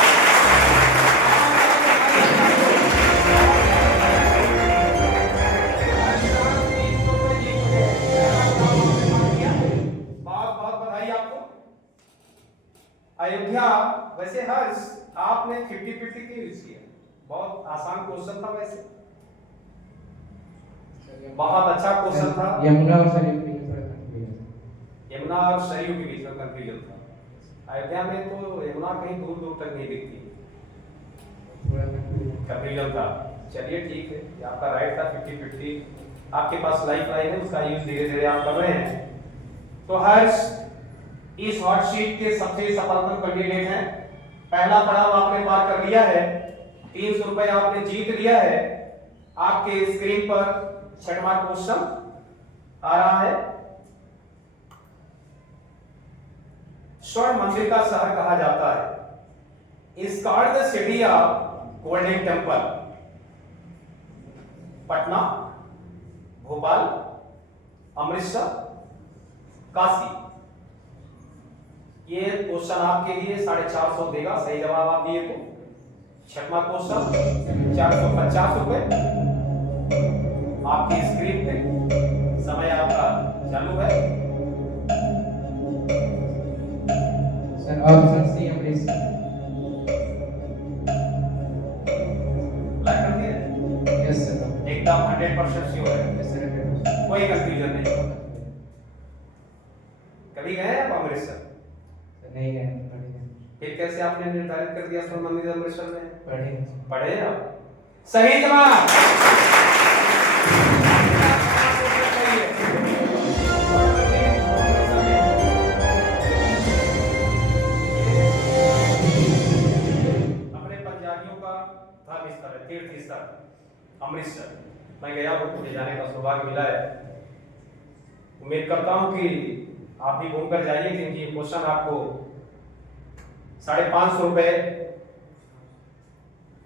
बहुत बहुत बधाई आपको। अयोध्या, वैसे हर्ष आपने 50-50 क्यों यूज किया? बहुत आसान क्वेश्चन था, वैसे बहुत अच्छा क्वेश्चन था। यमुना और सरयू के बीच में थोड़ा कंफ्यूजन। यमुना और सरयू के बीच में कंफ्यूजन था। अयोध्या में तो यमुना कहीं दूर दूर तक नहीं दिखती, थोड़ा कंफ्यूजन था। चलिए ठीक है, ये आपका राइट था 50-50। आपके पास लाइफ लाइन है, उसका यूज धीरे धीरे आप कर रहे हैं। तो हर्ष इस हॉट शीट के सबसे सफलतम कैंडिडेट हैं। पहला पड़ाव आपने पार कर लिया है, 300 रुपए आपने जीत लिया है। आपके स्क्रीन पर छठवां क्वेश्चन आ रहा है। स्वर्ण मंदिर का शहर कहा जाता है। इस card the city of golden temple. Patna, Bhopal, Amritsar, Kashi. ये क्वेश्चन आपके लिए 450 देगा, सही जवाब आप दिए तो। छठवां क्वेश्चन 450 रुपए आपकी स्क्रीन पे। समय आपका चालू है। Sir option C Amritsar. Lock कर दिया? Yes sir. एकदम 100% श्योर है, यस सर 100%। कोई कंफ्यूजन नहीं। कभी गए आप अमृतसर? नहीं गए, पढ़े। फिर कैसे आपने निर्धारित कर दिया स्वर्ण मंदिर अमृतसर में? पढ़े। पढ़े आप? सही जवाब। अपने पंजाबियों का धर्म स्थल है, तीर्थ स्थल अमृतसर। मैं गया हूँ, मुझे जाने का सौभाग्य मिला है। उम्मीद करता हूँ कि आप भी घूम कर जाइए, क्योंकि ये क्वेश्चन आपको 550 रुपए,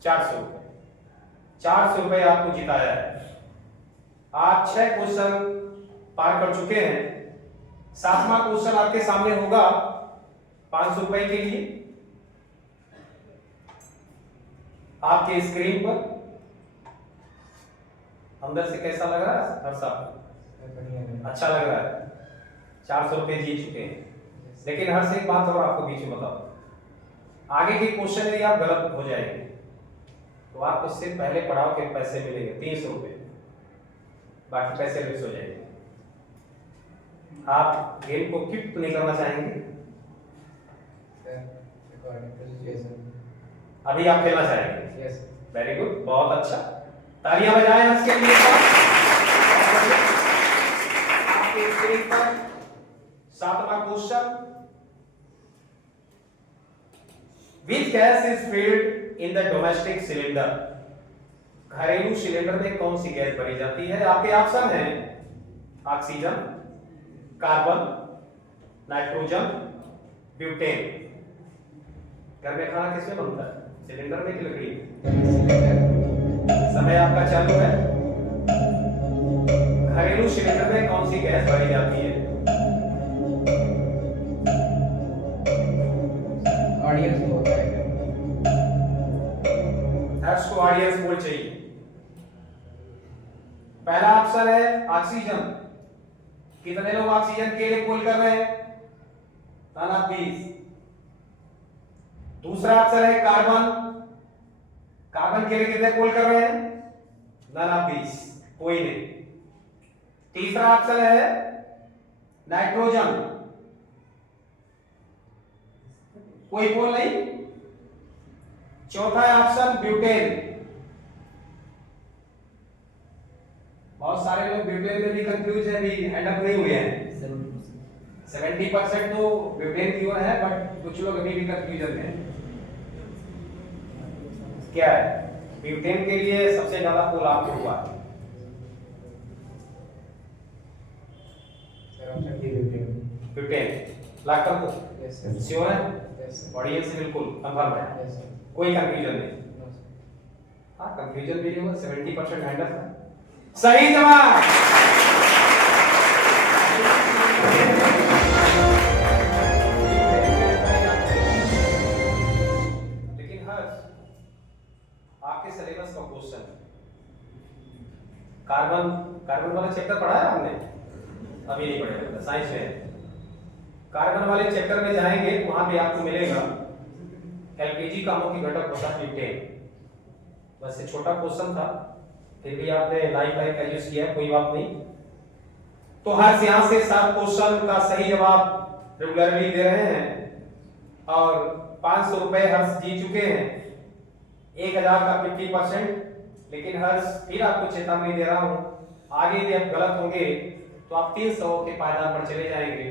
400 रुपए आपको जिताया है। आप 6 क्वेश्चन पार कर चुके हैं। 7वां क्वेश्चन आपके सामने होगा 500 रुपए के लिए। आपके स्क्रीन पर अंदर से कैसा लग रहा है हर साहब? अच्छा लग रहा है। 400 रुपए जीत चुके हैं। लेकिन हर से एक बात और आपको बीच में बताओ, आगे के क्वेश्चन यदि आप गलत हो जाएंगे तो आपको सिर्फ पहले पड़ाव के पैसे मिलेंगे 300 रुपए, बाकी पैसे मिस हो जाएंगे। आप गेम को क्विक नहीं करना चाहेंगे? अभी आप खेलना चाहेंगे? यस। वेरी गुड, बहुत अच्छा। तालियां बजाएं इसके लिए। आपके स्क्रीन पर 7वां question, Which gas is filled in the domestic cylinder? घरेलू सिलेंडर में कौन सी गैस भरी जाती है? आपके ऑप्शन हैं ऑक्सीजन, कार्बन, नाइट्रोजन, ब्यूटेन। घर में खाना किसमें बनता है? सिलेंडर में कि लकड़ी में? समय आपका चालू है। घरेलू सिलेंडर में कौन सी गैस भरी जाती है? ऑडियंस को होता है को ऑडियंस बोल चाहिए। पहला ऑप्शन है ऑक्सीजन, कितने लोग ऑक्सीजन के लिए पोल कर रहे हैं? None of these. दूसरा ऑप्शन है कार्बन, कार्बन के लिए कितने पोल कर रहे हैं? नन ऑफ दीज, कोई नहीं। तीसरा ऑप्शन है नाइट्रोजन, कोई पोल नहीं। चौथा ऑप्शन ब्यूटेन, बहुत सारे लोग ब्यूटेन में भी कंफ्यूज है, भी एंड अप नहीं हुए हैं। 70% तो ब्यूटेन की ओर है, बट कुछ लोग अभी भी कंफ्यूजन में हैं। क्या है? ब्यूटेन के लिए सबसे ज्यादा पोल आपको हुआ है। Sir option D butane. Butane lock कर दो। Yes sir. श्योर है? Yes sir. ऑडियंस से बिल्कुल कंफर्म है, यस सर। कोई कंफ्यूजन नहीं। No sir. हाँ, कंफ्यूजन भी नहीं हुआ, 70% हैंड अप है। सही जवाब। लेकिन हर्ष, आपके सिलेबस का क्वेश्चन कार्बन, कार्बन वाला चैप्टर पढ़ा है आपने? अभी नहीं पढ़ा, साइंस में कार्बन वाले चैप्टर में जाएंगे, वहां पे आपको मिलेगा एलपीजी का मुख्य घटक होता है ब्यूटेन। बस ये छोटा क्वेश्चन था, फिर भी आपने लाइफ का यूज किया, कोई बात नहीं। तो हर यहां से 7 क्वेश्चन का सही जवाब रेगुलरली दे रहे हैं और 500 रुपए हर्ष जीत चुके हैं, 1000 का 50%। लेकिन हर्ष फिर आपको चेतावनी दे रहा हूं, आगे यदि आप गलत होंगे तो आप 300 के पायदान पर चले जाएंगे,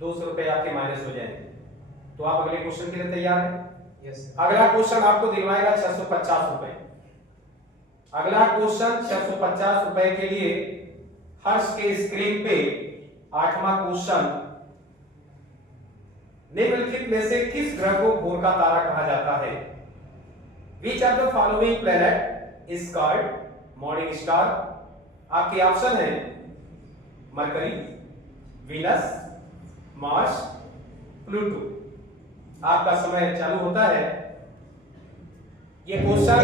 200 रुपए आपके माइनस हो जाएंगे। तो आप अगले क्वेश्चन के लिए तैयार हैं? यस। अगला क्वेश्चन आपको दिलवाएगा 650 रुपए। अगला क्वेश्चन 650 रुपए के लिए हर्ष के स्क्रीन पे 8वां क्वेश्चन, निम्नलिखित में से किस ग्रह को भोर का तारा कहा जाता है? Which are the following planet is called morning star? आपके ऑप्शन है मरकरी, वीनस, मार्स, प्लूटो। आपका समय चालू होता है। ये क्वेश्चन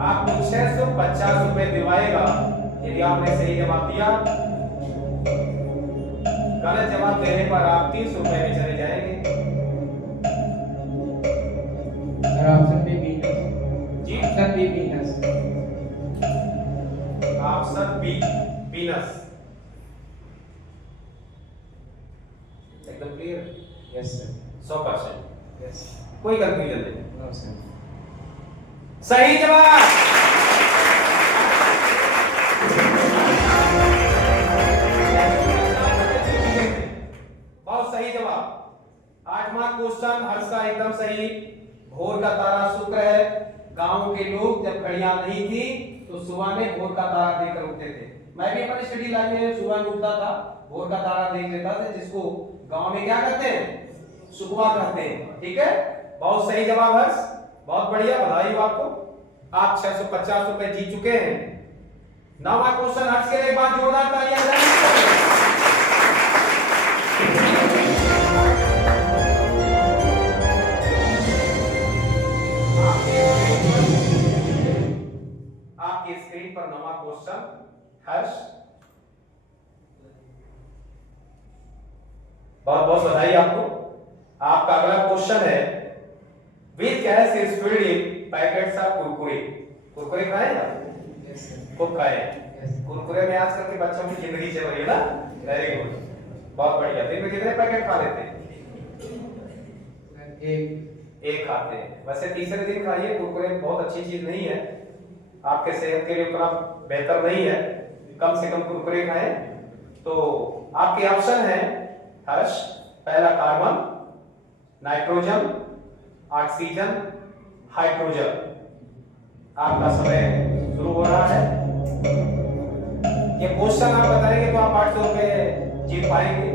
आपको 650 रुपए दिलवाएगा यदि आपने सही जवाब दिया। गलत जवाब देने पर आप 300 रुपए में चले जाएंगे। Sir option B Venus. जी, option B Venus. Option B Venus, एकदम क्लियर? Yes sir. 100%, यस। कोई कंफ्यूजन नहीं। No sir. सही जवाब। बहुत सही जवाब। 8वां क्वेश्चन हर्ष का एकदम सही। भोर का तारा शुक्र है। गांव के लोग जब घड़ियां नहीं थी तो सुबह में भोर का तारा देखकर उठते थे। मैं भी अपनी स्टडी लाइफ में सुबह में उठता था, भोर का तारा देख लेता था, जिसको गांव में क्या कहते हैं? सुबह कहते हैं। ठीक है, बहुत सही जवाब हर्ष, बहुत बढ़िया, बधाई हो आपको। आप 650 रुपए जीत चुके हैं। 9वां क्वेश्चन हर्ष के लिए एक बार जोरदार तालियां बजाएं। आपकी स्क्रीन पर 9वां क्वेश्चन हर्ष, बहुत बहुत बधाई आपको। आपका अगला क्वेश्चन है, which gas is filled in packets of Kurkure? Kurkure खाए ना? Yes sir. खूब खाए। यस। कुरकुरे में आजकल के बच्चों की जिंदगी चल रही है ना? वेरी गुड, बहुत बढ़िया। दिन में कितने पैकेट खा लेते हैं? एक खाते हैं। वैसे तीसरे दिन खाइए, कुरकुरे बहुत अच्छी चीज नहीं है, आपके सेहत के लिए उतना बेहतर नहीं है, कम से कम कुरकुरे खाएं। तो आपके ऑप्शन है हर्ष, पहला कार्बन, नाइट्रोजन, ऑक्सीजन, हाइड्रोजन। आपका समय शुरू हो रहा है। ये क्वेश्चन आप बताएंगे तो आप 800 रुपए जीत पाएंगे।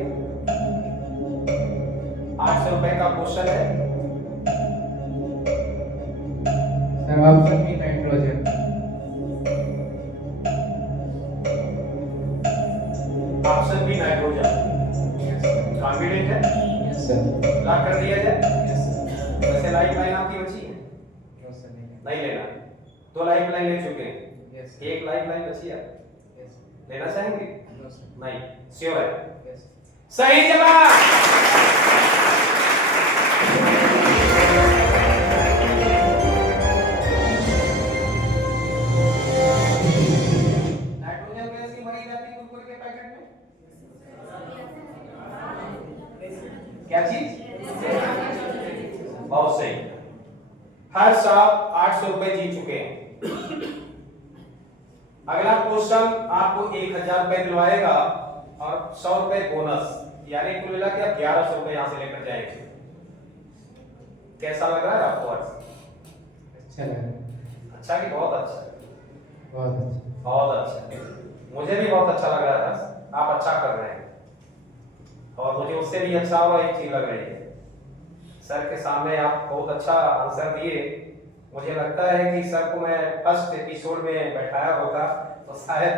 800 रुपए का क्वेश्चन है। Sir option B nitrogen. Option B nitrogen, confident है? Yes sir. लॉक कर दिया जाए? Yes sir. वैसे लाइफ लाइन आपकी बची है? नो सर नहीं। नहीं लेना, 2 लाइफ लाइन ले चुके हैं, यस। एक लाइफ लाइन बची है। यस। लेना चाहेंगे? No sir. नहीं, श्योर है? यस। सही जवाब। नाइट्रोजन गैस की भरी जाती है कुरकुरे के पैकेट में? क्या चीज? बहुत सही। हर्ष आप 800 रुपए जीत चुके हैं। अगला क्वेश्चन आपको 1000 रुपए दिलवाएगा और 100 रुपए बोनस, यानी कुल मिला के आप 1100 रुपए यहाँ से लेकर जाएंगे। कैसा लग रहा है आपको हर्ष? अच्छा लगा। अच्छा कि बहुत अच्छा? बहुत अच्छा। बहुत अच्छा। मुझे भी बहुत अच्छा लग रहा है हर्ष, आप अच्छा कर रहे हैं और मुझे उससे भी अच्छा और एक चीज लग रही है, सर के सामने आप बहुत अच्छा आंसर दिए। मुझे लगता है कि सर को मैं फर्स्ट एपिसोड में बैठाया होता तो शायद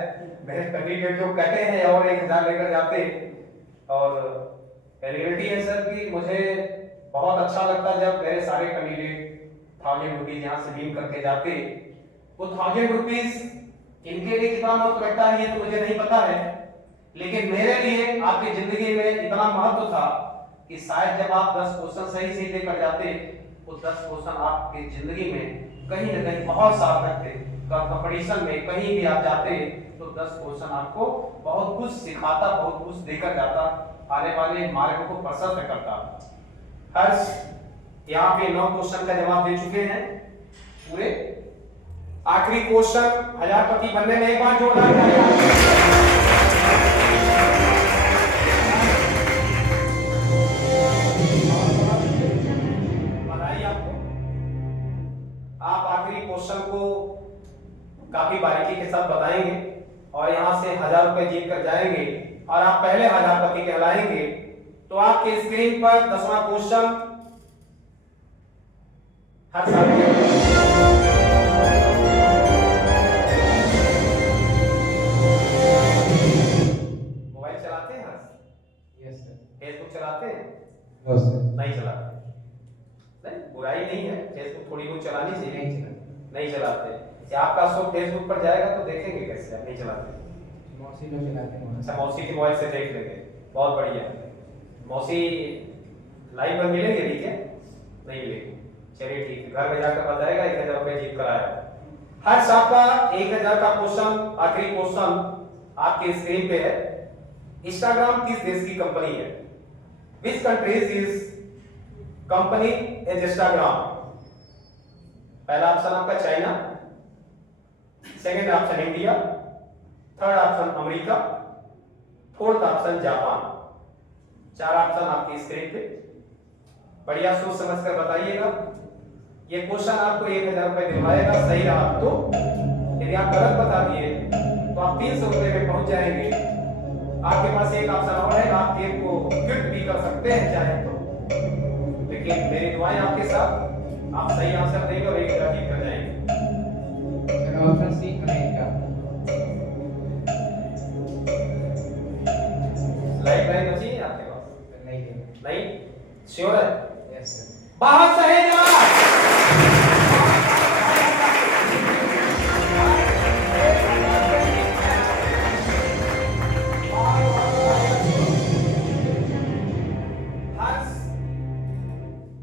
मेरे कैंडिडेट जो कटे हैं और 1000 लेकर जाते। और रियलिटी है सर कि मुझे बहुत अच्छा लगता जब मेरे सारे कैंडिडेट 1000 रुपीज यहाँ से बीम करके जाते। वो 1000 रुपीज इनके लिए कितना महत्व रखता है ये तो मुझे नहीं पता है, लेकिन मेरे लिए आपकी जिंदगी में इतना महत्व था कि शायद जब आप 10 क्वेश्चन सही सही देकर जाते तो 10 क्वेश्चन आपकी जिंदगी में कहीं न कहीं बहुत सार्थक थे। कंपटीशन में कहीं भी आप जाते तो 10 क्वेश्चन आपको बहुत कुछ सिखाता, बहुत कुछ देकर जाता, आने वाले मार्ग को प्रशस्त करता। हर्ष यहाँ पे 9 क्वेश्चन का जवाब दे चुके हैं पूरे। आखिरी क्वेश्चन 1000पति बनने में एक बार जोरदार बधाई आपको। आप आखिरी क्वेश्चन को काफी बारीकी के साथ बताएंगे और यहां से 1000 रुपए जीत कर जाएंगे और आप पहले 1000पति कहलाएंगे। तो आपके स्क्रीन पर 10वां क्वेश्चन हर साल मोबाइल चलाते हैं हर्ष? Yes sir. फेसबुक चलाते हैं? No sir. नहीं चलाते। नहीं, बुराई नहीं है, फेसबुक थोड़ी बहुत चलानी चाहिए। नहीं चलाते। नहीं चलाते। या आपका शो फेसबुक पर जाएगा तो देखेंगे कैसे आप नहीं चलाते? मौसी लोग चलाते हैं। अच्छा, मौसी के मोबाइल से देख लेंगे, बहुत बढ़िया। मौसी लाइव में मिलेंगे भी क्या? नहीं मिलेंगे, चलिए ठीक है, घर में जाकर बताएगा 1000 रुपए जीत कर आया। हर साल का 1000 का क्वेश्चन, आखिरी क्वेश्चन आपके स्क्रीन पे है। इंस्टाग्राम किस देश की कंपनी है? Which countries is company is Instagram? पहला ऑप्शन आपका China, second option India, third option America, fourth option Japan. 4 option आपकी स्क्रीन पे, बढ़िया सोच समझ कर बताइएगा। ये क्वेश्चन आपको 1000 रुपए दिलवाएगा सही रहा तो। यदि आप गलत बता दिए तो आप 300 रुपए में पहुंच जाएंगे। आपके पास एक ऑप्शन और है, आप गेम को क्विट भी कर सकते हैं चाहे तो, लेकिन मेरी दुआएं आपके साथ। आप सही आंसर देंगे और 1000 जीत कर जाएंगे। Sir option C America. Life बची है आपके पास? नहीं है। नहीं, श्योर है? Yes sir. बहुत सही जवाब।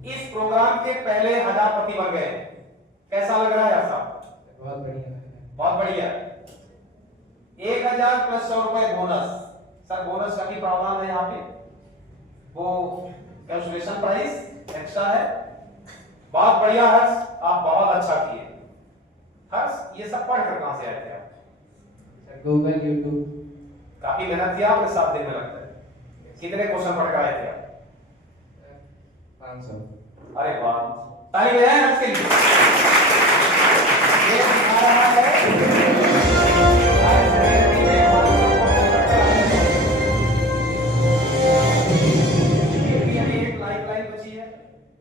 इस प्रोग्राम के पहले 1000पति बन गए। कैसा लग रहा है आपका? बहुत बढ़िया। बहुत बढ़िया। 1000 प्लस 100 रुपए बोनस। सर बोनस का भी प्रावधान है यहाँ पे, वो कैलकुलेशन प्राइस एक्स्ट्रा है। बहुत बढ़िया हर्ष, आप बहुत अच्छा किए। हर्ष ये सब पढ़कर कहाँ से आए थे आप? Sir Google, YouTube. काफी मेहनत किया आपने, 7 दिन में लगता है। कितने क्वेश्चन पढ़ कर आए थे आप? 500। अरे वाह, ताली बजाएं हर्ष के लिए। ये दिखा रहा है हर्ष मेहनती में 500 क्वेश्चन पढ़कर आए हैं। एक लाइफलाइन बची है,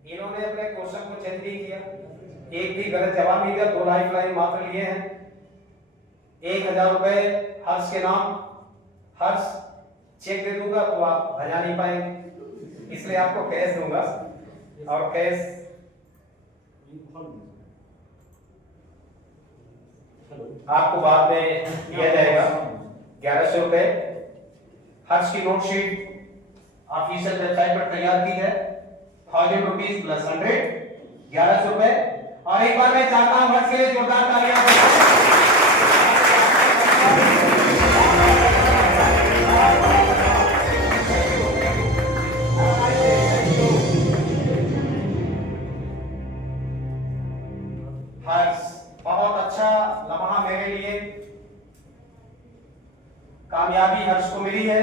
इन्होंने अपने क्वेश्चन को चेंज नहीं किया, एक भी गलत जवाब नहीं दिया, 2 लाइफलाइन मात्र लिए हैं। 1000 रुपए हर्ष के नाम। हर्ष चेक दे दूंगा तो आप भजा नहीं पाएंगे, इसलिए आपको कैश दूंगा और कैश आपको बाद में दिया जाएगा। 1100 रुपए। हर्ष की नोट शीट ऑफिशियल वेबसाइट पर तैयार की है, 1000 रुपीज प्लस 100, 1100 रुपए। और एक बार मैं चाहता हूं हर्ष के लिए जोरदार तालियां। हर्ष, बहुत अच्छा लम्हा मेरे लिए, कामयाबी हर्ष को मिली है।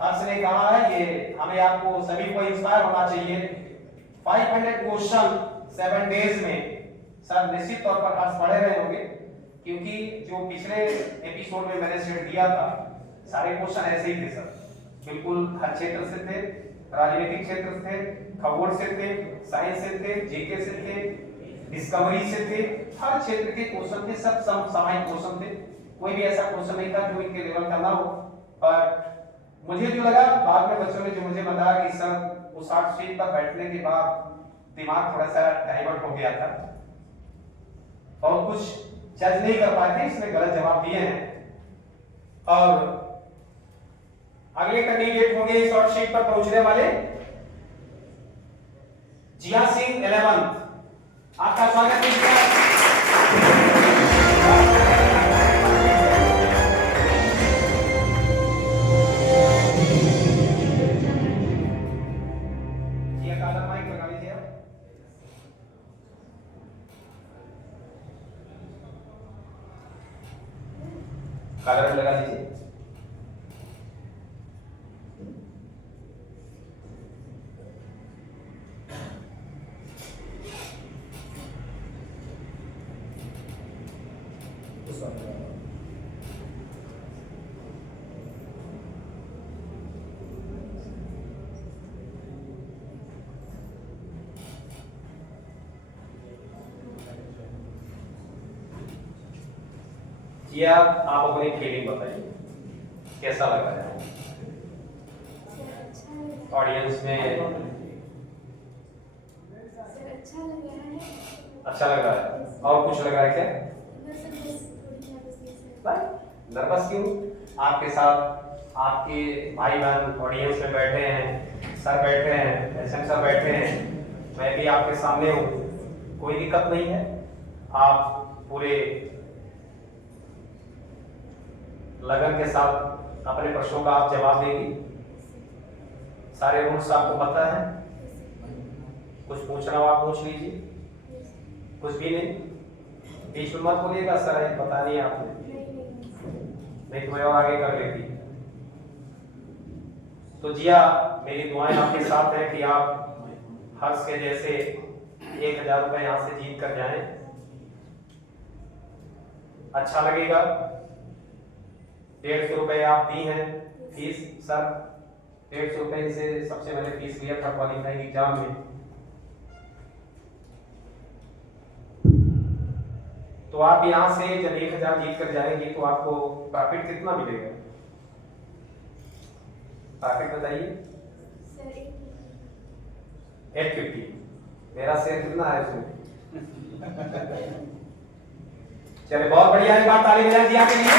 हर्ष ने कहा है ये हमें आपको सभी को इंस्पायर होना चाहिए। 500 क्वेश्चन 7 डेज में। सर निश्चित तौर पर हर्ष पढ़े रहे होंगे, क्योंकि जो पिछले एपिसोड में मैंने सेट दिया था सारे क्वेश्चन ऐसे ही थे सर, बिल्कुल हर क्षेत्र से थे, राजनीतिक क्षेत्र से थे, खगोल से थे, साइंस से थे, जीके से थे, डिस्कवरी से थे, हर क्षेत्र के क्वेश्चन थे, सब सामान्य क्वेश्चन थे। कोई भी ऐसा क्वेश्चन नहीं था जो इनके लेवल का ना हो। पर मुझे जो लगा, बाद में बच्चों ने जो मुझे बताया कि सर उस 60 सीट पर बैठने के बाद दिमाग थोड़ा सा डाइवर्ट हो गया था, और कुछ जज नहीं कर पाए थे, इसमें गलत जवाब दिए हैं। और अगले कैंडिडेट होंगे शॉर्ट शीट पर पहुंचने वाले जिया सिंह 11th। आपका स्वागत है। काला लगा दीजिए। जी आप अपनी फीलिंग बताइए, कैसा लग रहा है ऑडियंस में? अच्छा लग रहा है। और कुछ लग रहा है क्या? नर्वस क्यों? आपके साथ आपके भाई बहन ऑडियंस में बैठे हैं, सर बैठे हैं, एसएम सर बैठे हैं, मैं भी आपके सामने हूँ, कोई दिक्कत नहीं है। आप पूरे लगन के साथ अपने प्रश्नों का आप जवाब देंगी। सारे रूल्स आपको पता है, कुछ पूछना हो आप पूछ लीजिए, कुछ भी नहीं। बीच में मत बोलिएगा सर ये पता नहीं आपने, नहीं तो मैं और आगे कर लेती। तो जिया, मेरी दुआएं आपके साथ है कि आप हर्ष के जैसे 1000 रुपए यहाँ से जीत कर जाएं। अच्छा लगेगा। 150 रुपए आप दी हैं फीस सर, 150 रुपए से सबसे मैंने फीस लिया था क्वालिफाइंग एग्जाम में। तो आप यहाँ से जब 1000 जीत कर जाएंगे तो आपको प्रॉफिट कितना मिलेगा? प्रॉफिट बताइए। 850। मेरा शेयर कितना है इसमें? चलिए बहुत बढ़िया, एक बार ताली बजाएं जिया के लिए।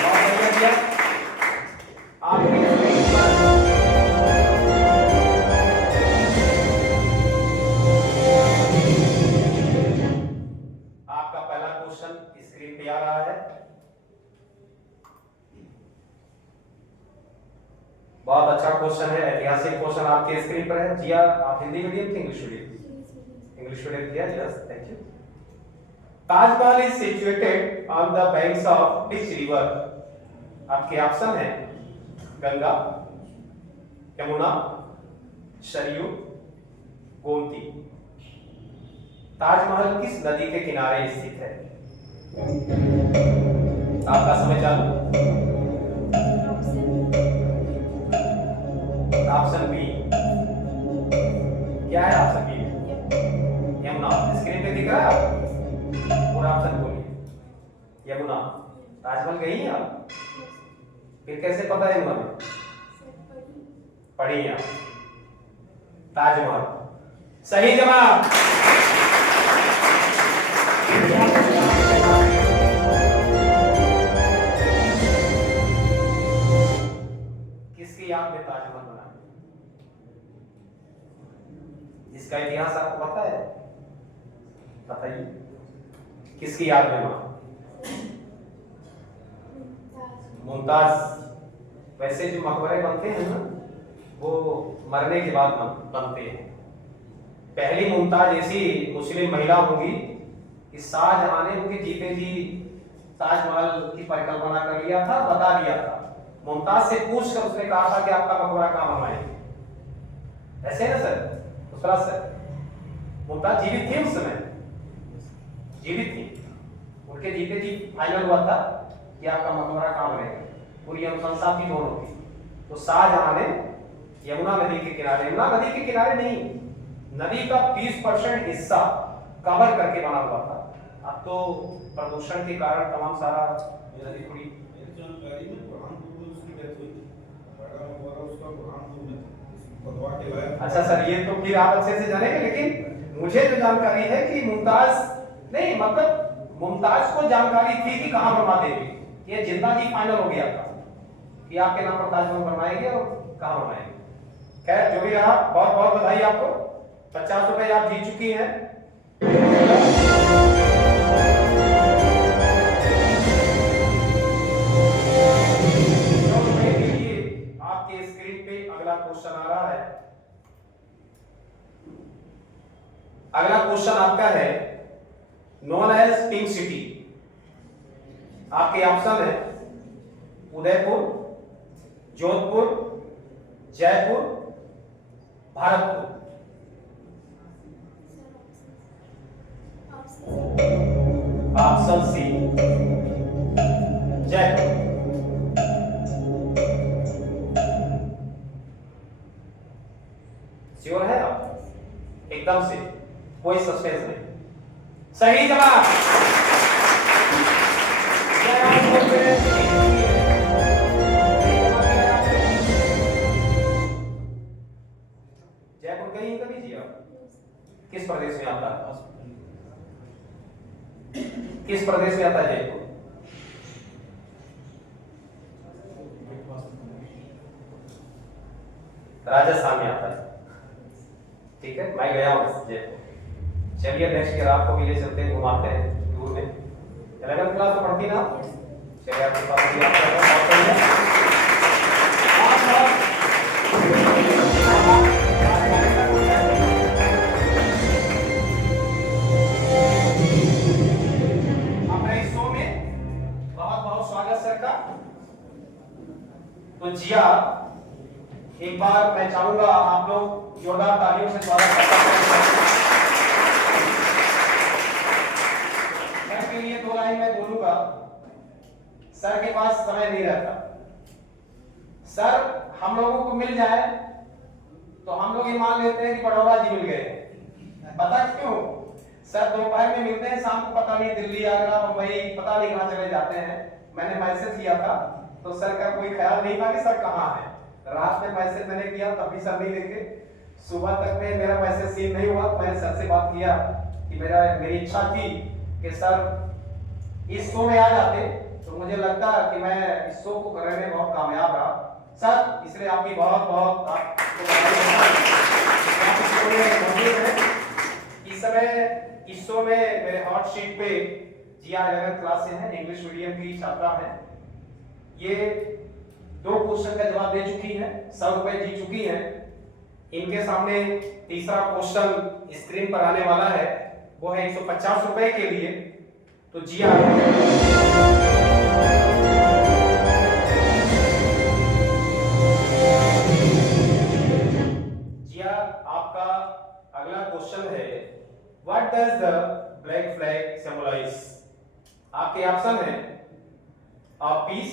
बहुत बढ़िया जिया। आपका पहला क्वेश्चन स्क्रीन पे आ रहा है। बहुत अच्छा क्वेश्चन है, ऐतिहासिक क्वेश्चन आपके स्क्रीन पर है। जिया, आप हिंदी मीडियम थे इंग्लिश मीडियम? इंग्लिश मीडियम किया, yes thank you. Taj Mahal is situated on the banks of which river? आपके ऑप्शन है गंगा, यमुना, सरयू, गोमती। ताजमहल किस नदी के किनारे स्थित है? आपका समय चालू। Option B. क्या है ऑप्शन बी? यमुना। स्क्रीन पे दिख रहा है, पूरा ऑप्शन बोलिए। यमुना। ताजमहल गई हैं आप? फिर कैसे पता है यमुना में? पढ़ी हैं आप। ताजमहल सही जवाब। ने ताजमहल बनाया? इसका इतिहास आपको पता है? बताइए, किसकी याद में बना? मुमताज। वैसे जो मकबरे बनते हैं ना, वो मरने के बाद बनते हैं। पहली मुमताज ऐसी मुस्लिम महिला होगी कि शाहजहां ने उनके जीते जी ताजमहल की परिकल्पना कर लिया था, बता दिया था। मुमताज से पूछकर उसने कहा था कि आपका मकबरा कहाँ बनवाएंगे। ऐसे है ना सर? उस तरह से मुमताज जीवित थी, उस समय जीवित थी, उनके जीते जी फाइनल हुआ था कि आपका मकबरा कहाँ बनेगा। पूरी अनुशंसा थी दोनों की। तो शाहजहां ने यमुना नदी के किनारे, यमुना नदी के किनारे नहीं, नदी का 20% हिस्सा कवर करके बना हुआ था। अब तो प्रदूषण के कारण तमाम सारा नदी थोड़ी जानकारी में बुरहानपुर में उसकी डेथ हुई थी, बड़ा मकबरा उसका बुरहानपुर में था, फतवा के लायक। अच्छा सर, ये तो फिर आप अच्छे से जानेंगे, लेकिन मुझे जो जानकारी है कि मुमताज नहीं, मतलब मुमताज को जानकारी थी कि कहां बनवा देंगे। ये जिंदा जी फाइनल हो गया था कि आपके नाम पर ताजमहल बनवाएंगे और कहां बनवाएंगे। खैर जो भी रहा, बहुत बहुत बधाई आपको। 50 रुपए आप जीत चुकी हैं। आपके स्क्रीन पे अगला क्वेश्चन आ रहा है। अगला क्वेश्चन आपका है, नोन एज पिंक सिटी। आपके ऑप्शन है Udaipur, Jodhpur, Jaipur, Bharatpur. Option C Jaipur. Sure है आप? एकदम से, कोई सस्पेंस नहीं। सही जवाब। जयपुर गई हैं कभी जी आप? किस प्रदेश में आता है? किस प्रदेश में आता है जयपुर? राजस्थान में आता है। ठीक है, मैं गया हूँ जयपुर। चलिए नेक्स्ट ईयर आपको भी ले चलते हैं, घुमाते हैं टूर में। 11th क्लास में पढ़ती ना? चलिए आपके पास भी आपका बहुत सही है। अपने इस शो में बहुत बहुत स्वागत सर का। तो जिया, एक बार मैं चाहूंगा आप लोग जोरदार तालियों से स्वागत करते हैं। सर के लिए 2 लाइन मैं बोलूंगा। सर के पास समय नहीं रहता। सर हम लोगों को मिल जाए तो हम लोग ये मान लेते हैं कि पटौड़ा जी मिल गए। पता क्यों? सर दोपहर में मिलते हैं, शाम को पता नहीं दिल्ली, आगरा, मुंबई, पता नहीं कहां चले जाते हैं। मैंने मैसेज किया था तो सर का कोई ख्याल नहीं था कि सर कहां है। रात में मैसेज मैंने किया तब भी सर नहीं देखे। सुबह तक में मेरा मैसेज सीन नहीं हुआ। मैंने सर से बात किया कि मेरी इच्छा थी कि सर इस शो में आ जाते तो मुझे लगता कि मैं इस शो को करने में बहुत कामयाब रहा। सर इसलिए आपकी बहुत बहुत आपको इस समय इस शो में मेरे हॉट शीट पे जिया 11th क्लास से हैं, इंग्लिश मीडियम की छात्रा हैं। ये 2 क्वेश्चन का जवाब दे चुकी हैं, 100 रुपए जीत चुकी हैं। इनके सामने तीसरा क्वेश्चन स्क्रीन पर आने वाला है, वो है 150 रुपए के लिए। तो जिया आपका अगला क्वेश्चन है, what does the black flag symbolize? आपके ऑप्शन है peace,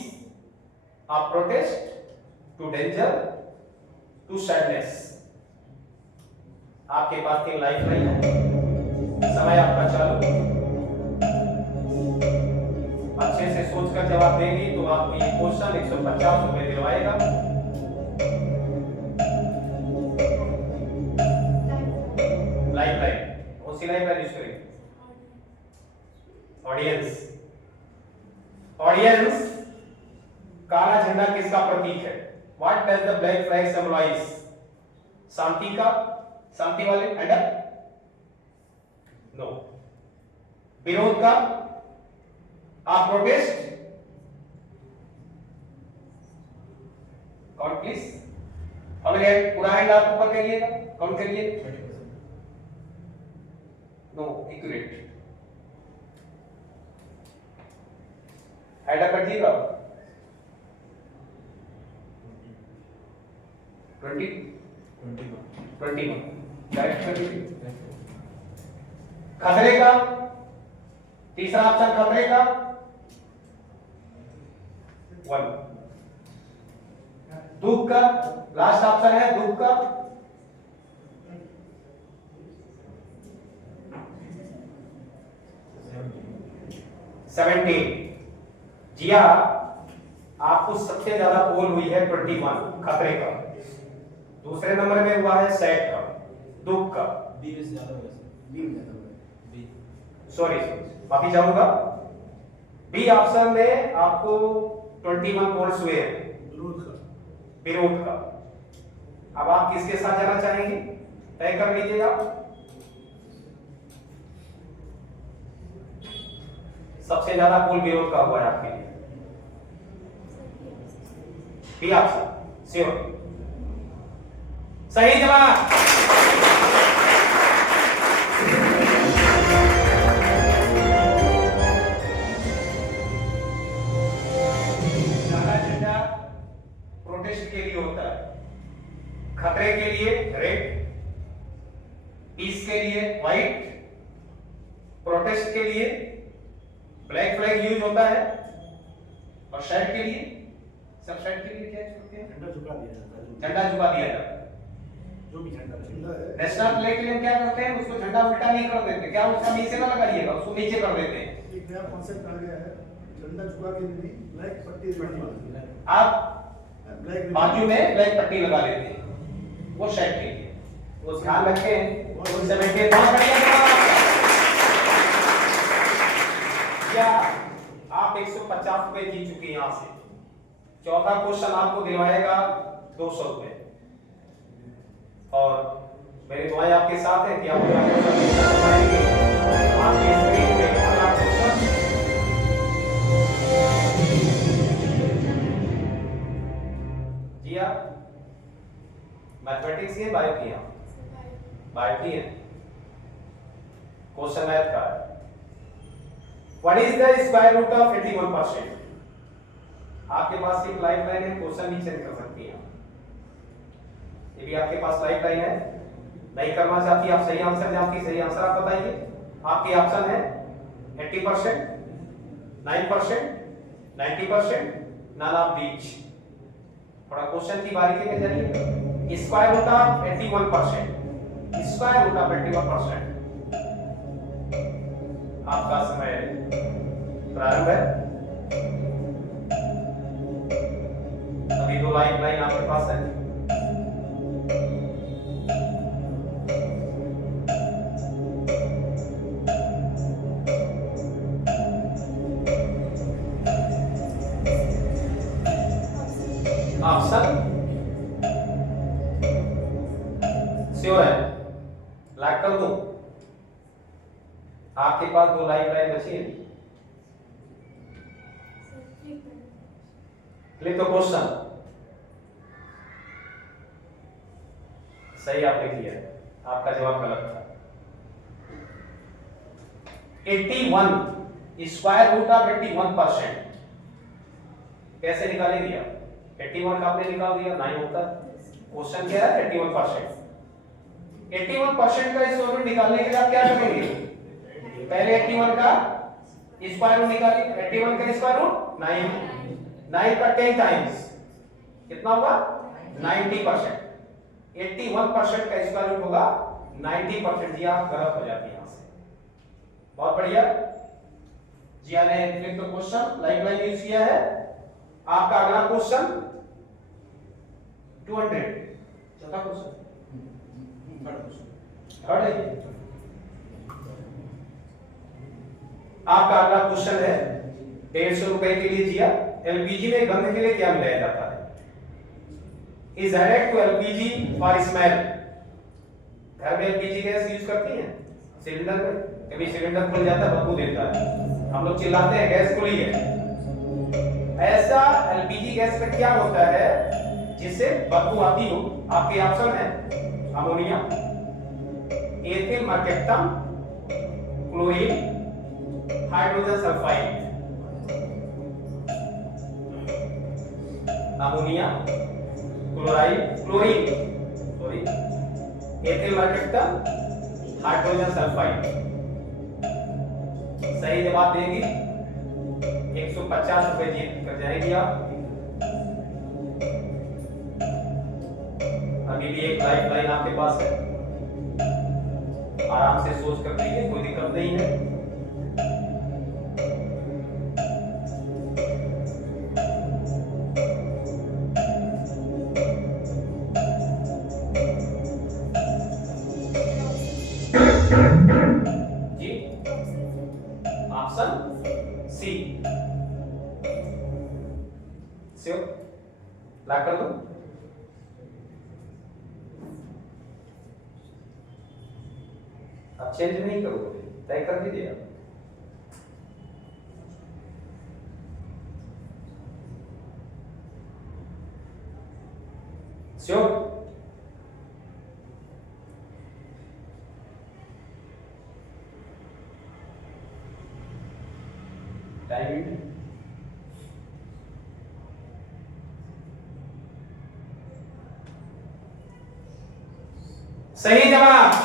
protest, to danger, to sadness. आपके पास 3 लाइफ लाइन है, समय आपका चालू। अच्छे से सोचकर जवाब देंगी तो आपको ये क्वेश्चन 150 रुपए दिलवाएगा। लाइफ लाइन कौन सी लाइफ लाइन यूज करेंगे? ऑडियंस। ऑडियंस, काला झंडा किसका प्रतीक है? What does the black flag symbolize? शांति का, शांति वाले एंड नो, विरोध का, आप प्रोटेस्ट, काउंट प्लीज, पूरा हैंड आप ऊपर करिएगा, काउंट करिए, नो एक्यूरेट, हैंड अप करिएगा, 21 खतरे का, तीसरा ऑप्शन खतरे का 1, दुख का, लास्ट ऑप्शन है दुख का, जिया आपको सबसे ज्यादा पोल हुई है 21 खतरे का, दूसरे नंबर में हुआ है सैड का, दुख का, सॉरी माफी चाहूंगा, बी ऑप्शन में आपको 21 पोल्स हुए हैं विरोध का। अब आप किसके साथ जाना चाहेंगे, तय कर लीजिएगा। सबसे ज्यादा पोल विरोध का हुआ है आपके लिए, बी ऑप्शन श्योर, सही जवाब। ज्यादा झंडा प्रोटेस्ट के लिए होता है, खतरे के लिए रेड, पीस के लिए व्हाइट, प्रोटेस्ट के लिए ब्लैक फ्लैग यूज होता है, और शर्ट के लिए, सब शर्ट के लिए क्या यूज करते हैं, झंडा झुका दिया जाता है। जो भी झंडा नेशनल फ्लैग के लिए क्या करते हैं, उसको झंडा उल्टा नहीं कर देते, क्या उसका नीचे ना लगाइएगा, उसको नीचे कर देते हैं। एक नया कॉन्सेप्ट आ गया है, झंडा झुका के भी ब्लैक पट्टी, आप बाजू में ब्लैक पट्टी लगा लेते हैं, वो शर्ट के लिए, वो ध्यान रखें। वो 70 बहुत बढ़िया जवाब। क्या आप 150 रुपए जीत चुके हैं यहां से। चौथा क्वेश्चन आपको दिलवाएगा 200 रुपए, और मेरी दुआएं आपके साथ है कि आप आपकी स्क्रीन पे अगला क्वेश्चन जी आप मैथमेटिक्स है, बायो की है, बायो की है, क्वेश्चन मैथ का है। What is the square root of 81%? आपके पास एक लाइफ लाइन है, क्वेश्चन भी चेंज कर सकती हैं, ये भी आपके पास लाइफ लाइन है, नहीं करना चाहती आप सही आंसर जानती, सही आंसर आप बताइए। आपके ऑप्शन है 80%, 9%, 90%, नन ऑफ दीज। थोड़ा क्वेश्चन की बारीकी में जाइए। Square root of 81%, square root of 81%। आपका समय प्रारंभ है, अभी 2 लाइफ लाइन आपके पास है। ऑप्शन श्योर है, लैक कर दूं? आपके पास 2 लाइफ लाइन बची है, क्लिक द क्वेश्चन। सही आपने किया, आपका जवाब गलत था। 81 स्क्वायर रूट ऑफ 81% कैसे निकालेंगे आप? 81 का आपने निकाल दिया, 9 होता है। क्वेश्चन क्या है? 81%। 81% का स्क्वायर रूट निकालने के लिए आप क्या करेंगे? पहले 81 का स्क्वायर रूट निकालिए। 81 का स्क्वायर रूट 9 का 10 टाइम्स कितना होगा? 90%। 81% का स्क्वायर रूट होगा 90%। जी आप गलत हो जाती है यहां से। बहुत बढ़िया जी, ने click the question, life line use किया है। आपका अगला क्वेश्चन 200, चौथा क्वेश्चन, थर्ड है। आपका अगला क्वेश्चन है 150 रुपए के लिए। जिया, एलपीजी में गंध के लिए क्या मिलाया जाता है? is added to LPG for smell. घर में LPG गैस यूज करती हैं सिलेंडर में, कभी सिलेंडर खुल जाता है बदबू देता है, हम लोग चिल्लाते हैं गैस खुली है। ऐसा LPG गैस में क्या होता है जिससे बदबू आती हो? आपके ऑप्शन है ammonia, ethyl mercaptan, chlorine, hydrogen sulphide. Ammonia, chlorine, ethyl mercaptan, hydrogen sulphide. सही जवाब देंगी 150 रुपए जीत कर जाएंगी आप। अभी भी एक लाइफ लाइन आपके पास है, आराम से सोच कर दीजिए, कोई दिक्कत नहीं है। जी ऑप्शन सी श्योर ला कर दो। आप चेंज नहीं करोगे, तय कर दीजिए आप। श्योर टाइम सही जवाब।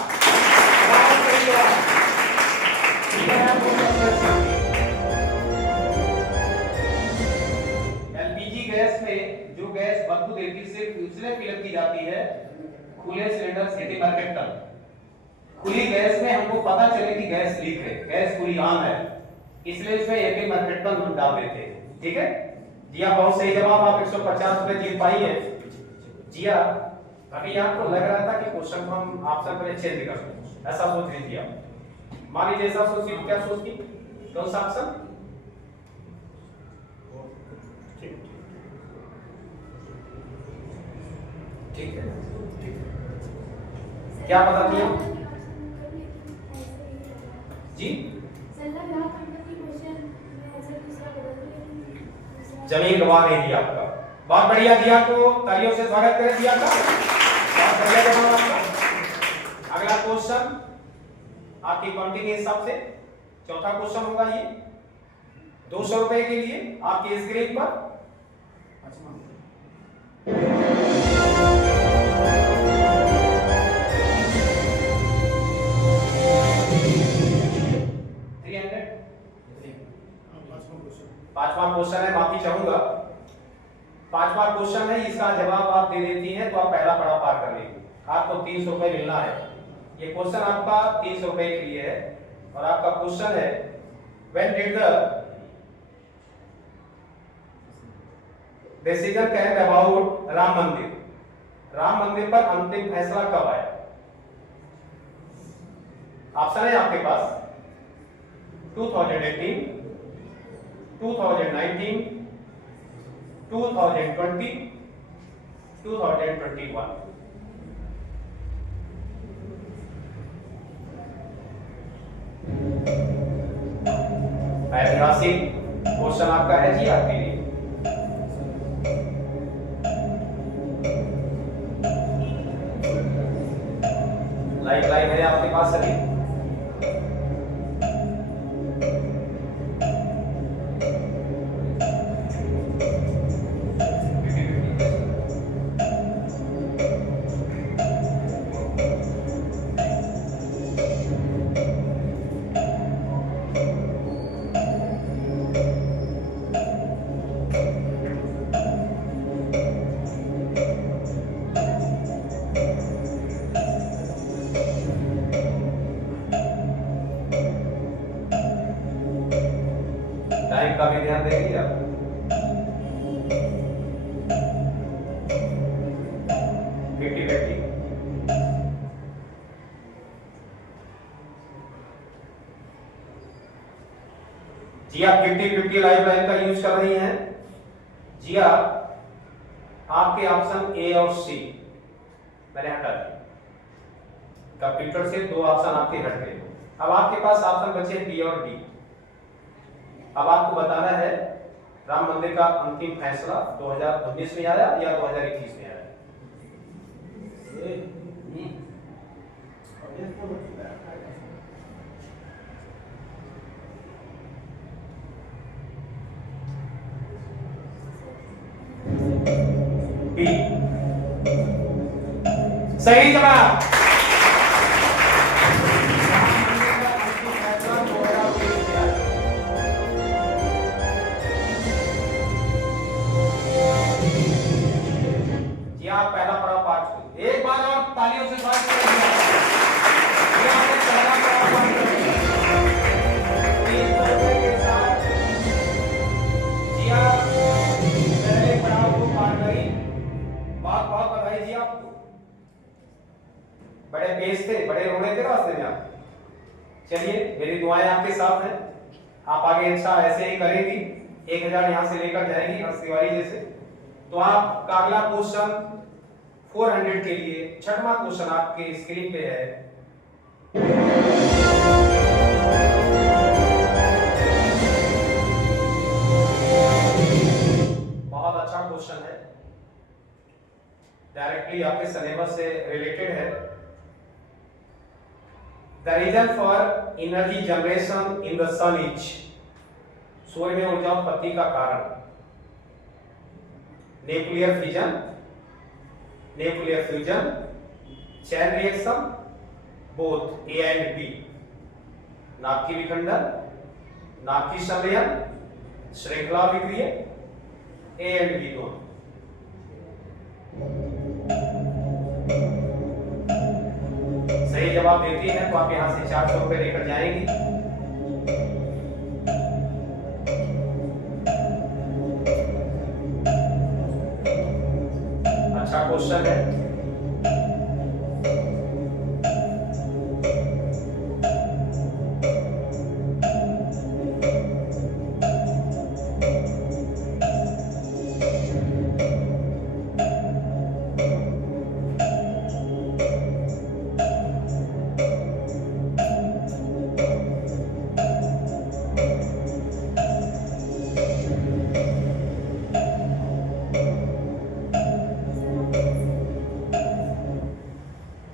एलपीजी गैस में जो गैस बदबू देती सिर्फ उसमें फिल की जाती है खुले सिलेंडर एथिल मर्केप्टम। खुली गैस में हमको पता चले कि गैस लीक है, गैस पूरी ऑन है, इसलिए उसमें एथिल मर्केप्टम हम डाल देते हैं। ठीक है जी, आप बहुत सही जवाब, आप 150 रुपए जीत पाई है जी। अभी आपको लग रहा था कि क्वेश्चन को हम ऑप्शन पर चेंज कर दें, ऐसा सोच रही थी आप। मान लीजिए ऐसा सोची तो क्या सोचती, कौन सा ऑप्शन? ठीक है, क्या बताती हैं जी? जमीन गवा नहीं दिया आपका, बहुत बढ़िया दिया, तो तालियों से स्वागत करें दिया का, बहुत बढ़िया जवाब आपका। अगला क्वेश्चन आपकी काउंटिंग के हिसाब से चौथा क्वेश्चन होगा ये 200 रुपए के लिए आपकी स्क्रीन पर। पांचवा क्वेश्चन है, माफी चाहूंगा, पांचवा क्वेश्चन है, इसका जवाब आप दे देती हैं तो आप पहला पड़ाव पार कर लेंगे। आपको 300 रुपए मिलना है। ये क्वेश्चन आपका 300 रुपए के लिए है और आपका क्वेश्चन है when did the decision came about Ram Mandir? Ram मंदिर पर अंतिम फैसला कब आया? ऑप्शन है आपके पास 2018, 2019, 2020, 2021। ऐतिहासिक क्वेश्चन आपका है जी, आपके लिए। लाइव है आपके पास सभी। टाइम का भी ध्यान देंगे आप। जी आप 50-50 लाइफ लाइन का यूज कर रही हैं जी। आप आपके ऑप्शन ए और सी मैंने हटा दिए। कंप्यूटर से 2 ऑप्शन आपके हट गए। अब आपके पास ऑप्शन बचे बी और डी। अब आपको बताना है राम मंदिर का अंतिम फैसला 2019 में आया या 2021 में आया। बी सही जवाब। जी आप पहला पड़ाव पार चुके। एक बार और तालियों से स्वागत करें। ये आपने पहला पड़ाव पार कर लिया। 300 रुपए के साथ जी आप पहले पड़ाव को पार करी। बहुत बहुत बधाई जी आपको। बड़े तेज थे, बड़े रोने थे रास्ते में आप। चलिए मेरी दुआएं आपके साथ हैं। आप आगे अच्छा ऐसे ही करेंगी। 1000 यहाँ से लेकर जाएंगी हर्ष तिवारी जैसे। तो आपका अगला क्वेश्चन 400 के लिए 6वां क्वेश्चन आपके स्क्रीन पे है। बहुत अच्छा क्वेश्चन है, डायरेक्टली आपके सिलेबस से रिलेटेड है। The reason for energy generation in the sun is, सूर्य में ऊर्जा उत्पत्ति का कारण nuclear fusion, chain reaction, both A and B, नाभिकीय विखंडन, नाभिकीय संलयन, श्रृंखला विक्रिय, ए एंड बी दोनों। सही जवाब देती हैं तो आप यहां से 400 रुपए लेकर जाएंगी। अच्छा क्वेश्चन है।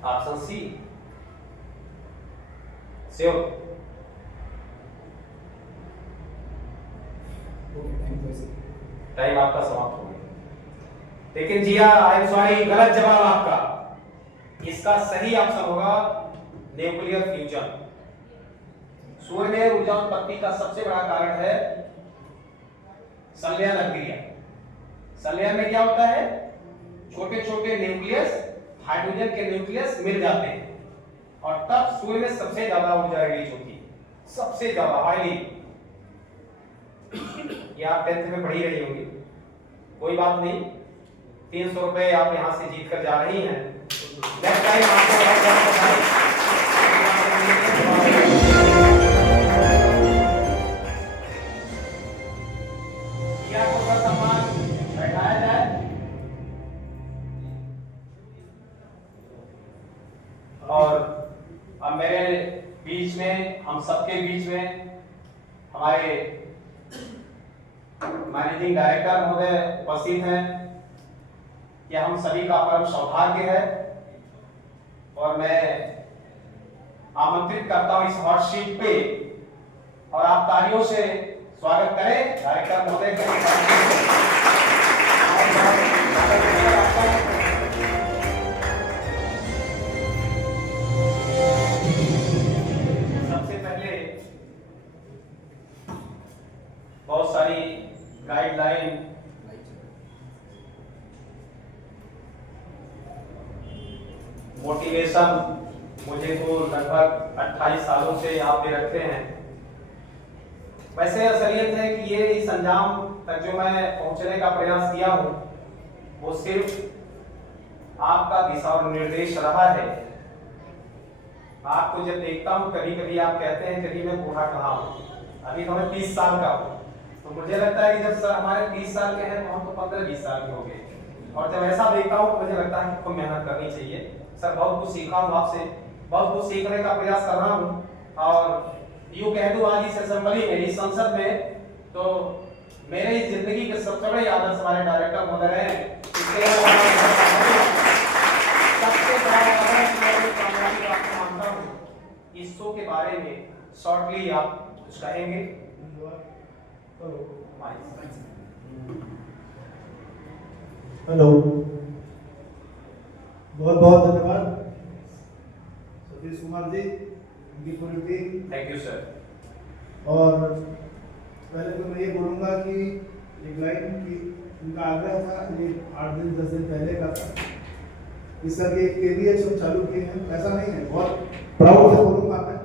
Option C save. टाइम आपका समाप्त हो गया। लेकिन जी आई एम सॉरी, गलत जवाब आपका। इसका सही ऑप्शन होगा न्यूक्लियर फ्यूजन। सूर्य में ऊर्जा उत्पत्ति का सबसे बड़ा कारण है संलयन अभिक्रिया। संलयन में क्या होता है, छोटे छोटे न्यूक्लियस हाइड्रोजन के न्यूक्लियस मिल जाते हैं और तब सूर्य में सबसे ज्यादा ऊर्जा रिलीज होती है, सबसे ज्यादा हाईली। ये आप 10th में पढ़ी रही होंगी, कोई बात नहीं। 300 रुपए आप यहां से जीत कर जा रही हैं। नेक्स्ट टाइम आपको बैठाया जाए और अब मेरे बीच में, हम सबके बीच में हमारे मैनेजिंग डायरेक्टर महोदय उपस्थित हैं। यह हम सभी का परम सौभाग्य है और मैं आमंत्रित करता हूं इस हॉट सीट पे और आप तालियों से स्वागत करें डायरेक्टर महोदय का। सबसे पहले बहुत सारी गाइडलाइन मोटिवेशन मुझे तो लगभग 28 सालों से आप दे रखते हैं। वैसे असलियत है कि ये इस अंजाम तक जो मैं पहुंचने का प्रयास किया हूं वो सिर्फ आपका दिशा और निर्देश रहा है। आपको जब देखता हूं कभी कभी आप कहते हैं कभी मैं बूढ़ा कहाँ हूं, अभी तो मैं 30 साल का हूं, तो मुझे लगता है कि जब सर हमारे 30 साल के हैं तो हम तो 15-20 साल के हो गए और जब ऐसा देखता हूँ तो मुझे लगता है कि खूब मेहनत करनी चाहिए। सर बहुत कुछ सीखा हूँ आपसे, बहुत कुछ सीखने का प्रयास कर रहा हूँ। और यूँ कह दूँ आज इस असेंबली में, इस संसद में, तो मेरे इस जिंदगी के सबसे बड़े आदर्श हमारे डायरेक्टर महोदय हैं। इसके अलावा सबसे बड़ा आदर्श मैं कामयाबी आपको मानता हूँ। इस शो के बारे में शॉर्टली आप कुछ कहेंगे? हेलो, बहुत बहुत धन्यवाद सतीश कुमार जी, उनकी पूरी टीम। Thank you sir. और पहले तो मैं ये बोलूँगा कि एक लाइन की उनका आग्रह था, ये 8 दिन 10 दिन पहले का था कि सर ये KVS हम चालू किए हैं। ऐसा नहीं है, बहुत प्राउड से बोलूँगा मैं,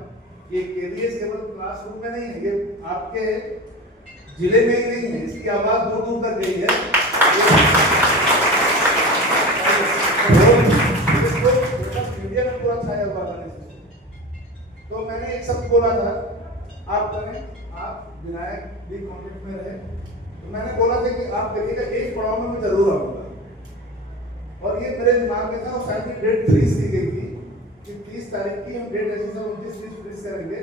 ये KVS केवल क्लासरूम में नहीं है, ये आपके जिले में ही नहीं है, इसकी आवाज़ दूर दूर तक गई है। मीडिया में पूरा छाया हुआ था। तो मैंने एक शब्द बोला था, आप करें, आप विनायक भी कॉन्टेक्ट में रहे, तो मैंने बोला था कि आप करिएगा, एक पड़ाव में मैं जरूर आऊँगा। और ये मेरे दिमाग में था, और शायद ही डेट 30 दी गई थी कि 30 तारीख की हम डेट ऐसी सब 29-30 करेंगे।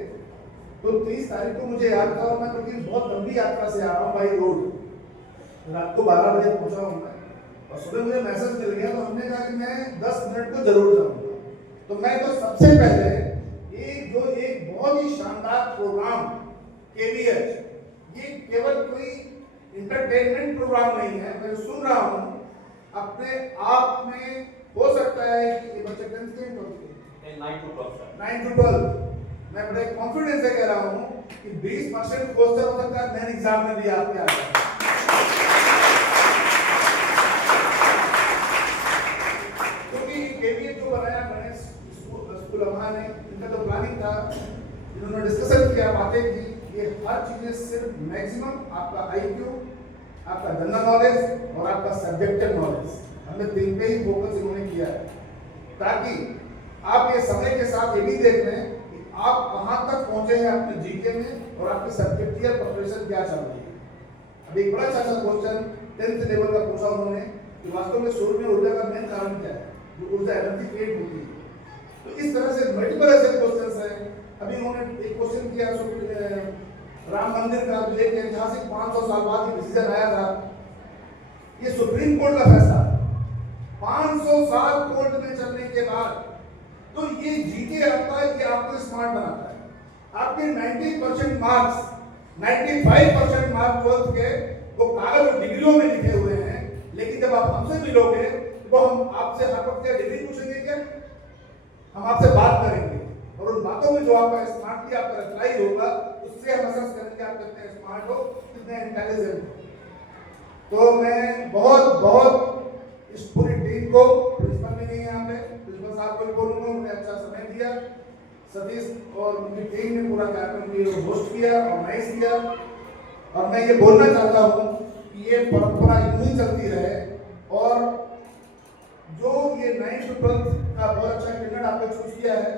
तो 30 तारीख को मुझे याद था, और मैं क्योंकि बहुत लंबी यात्रा से आ रहा हूँ बाई रोड, रात को 12 बजे पहुँचा हूँ मैं, और सुबह मुझे मैसेज मिल गया, तो हमने कहा कि मैं 10 मिनट को जरूर जाऊँगा। तो मैं तो सबसे पहले एक बहुत ही शानदार प्रोग्राम KVS, ये केवल कोई इंटरटेनमेंट प्रोग्राम नहीं है। मैं सुन रहा हूँ अपने आप में, हो सकता है कि ये बच्चे 10th के 9 to 12 सर। 9 to 12, मैं बड़े कॉन्फिडेंस से कह रहा हूँ कि 20% क्वेश्चन हो सकता है मेन एग्जाम में भी आपके आ जाए। क्योंकि KVS जो बनाया गणेश स्कूल ने, इनका तो प्लानिंग था, इन्होंने डिस्कशन किया, बातें की, ये हर चीजें सिर्फ मैक्सिमम आपका IQ, आपका जनरल नॉलेज और आपका सब्जेक्टिव नॉलेज, हमने 3 पे ही फोकस इन्होंने किया है, ताकि आप ये समय के साथ ये भी देख लें कि आप कहाँ तक पहुंचे हैं अपने GK में, और आपकी सब्जेक्टिव प्रिपरेशन क्या चल रही है। अभी एक बड़ा अच्छा सा क्वेश्चन 10th लेवल का पूछा उन्होंने कि वास्तव में सूर्य में ऊर्जा का मेन कारण क्या है, जो ऊर्जा एनर्जी क्रिएट होती है। तो इस तरह से मल्टीपल ऐसे क्वेश्चंस हैं। अभी उन्होंने एक क्वेश्चन किया राम मंदिर का, जो एक ऐतिहासिक 500 साल बाद ये डिसीजन आया था, ये सुप्रीम कोर्ट का फैसला 500 साल कोर्ट में चलने के बाद। तो ये GK आपका, ये आपको स्मार्ट बनाता है। आपके 90% मार्क्स, 95% मार्क्स 12th के वो कागज और डिग्रियों में लिखे हुए हैं, लेकिन जब आप हमसे मिलोगे तो हम आपसे हर वक्त क्या डिग्री पूछेंगे, क्या हम आपसे बात करेंगे, और उन बातों में जो आपका स्मार्टली आपका रिप्लाई होगा, उससे हम असेस करेंगे आप कितने स्मार्ट हो, कितने इंटेलिजेंट हो। तो मैं बहुत बहुत इस पूरी टीम को, प्रिंसिपल भी नहीं है यहाँ पे, प्रिंसिपल साहब को भी बोलूँगा, उन्होंने अच्छा समय दिया, सतीश और उनकी टीम ने पूरा कार्यक्रम होस्ट किया, ऑर्गेनाइज किया। और मैं ये बोलना चाहता हूँ कि ये परंपरा यूं ही चलती रहे, और जो ये 9 to 12 का बहुत अच्छा कैंडिडेट आपने चूज किया है,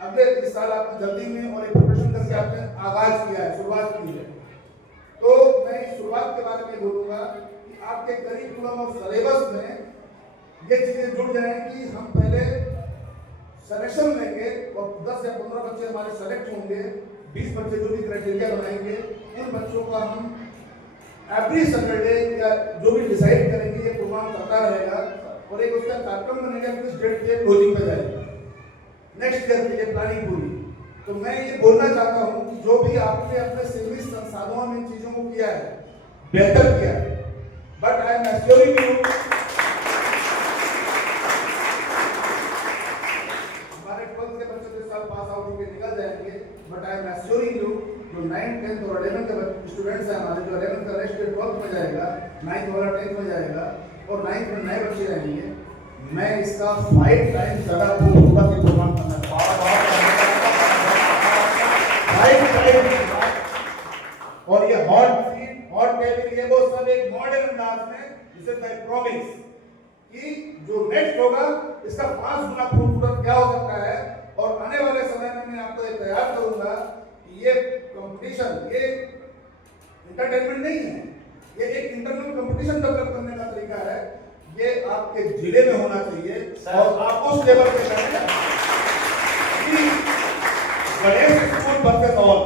अगले इस साल आपने जल्दी में और एक प्रिपरेशन करके आपने आगाज किया है, शुरुआत की है। तो मैं इस शुरुआत के बारे में बोलूँगा कि आपके करिकुलम और सिलेबस में ये चीज़ें जुड़ जाएं कि हम पहले सिलेक्शन लेंगे, और 10 या 15 बच्चे हमारे सेलेक्ट होंगे, 20 बच्चे जो भी क्राइटेरिया बनाएंगे, उन बच्चों का हम एवरी सैटरडे या जो भी डिसाइड करेंगे ये प्रोग्राम चलता रहेगा, और एक उसका कार्यक्रम बनेगा, किस डेट के क्लोजिंग पे जाएगा, नेक्स्ट ईयर के लिए प्लानिंग पूरी। तो मैं ये बोलना चाहता हूँ कि जो भी आपने अपने सीमित संसाधनों में चीजों को किया है, बेहतर किया है, but I am assuring you, हमारे 12th के बच्चे इस साल पास आउट होकर निकल जाएंगे, but I am assuring you जो 9th 10th और 11th के स्टूडेंट्स हैं हमारे, जो 11th का नेक्स्ट 12th में जाएगा, 9th वाला 10th में जाएगा, और 9th में नए बच्चे रहेंगे, मैं इसका 5 टाइम्स ज्यादा खूबसूरत प्रोग्राम करना चाहता हूं। और ये हॉट सीट, हॉट टेबल, ये वो सब एक मॉडर्न अंदाज में, जिसे मैं प्रॉमिस कि जो नेक्स्ट होगा इसका 5 गुना खूबसूरत क्या हो सकता है, और आने वाले समय में मैं आपको ये तैयार करूंगा कि ये कंपटीशन, ये इंटरटेनमेंट नहीं है, ये एक इंटरनल कंपटीशन डेवलप करने का तरीका है, ये आपके जिले में होना चाहिए सर। और आप उस लेवल पे करें कि गणेश स्कूल वर्सेस ऑल,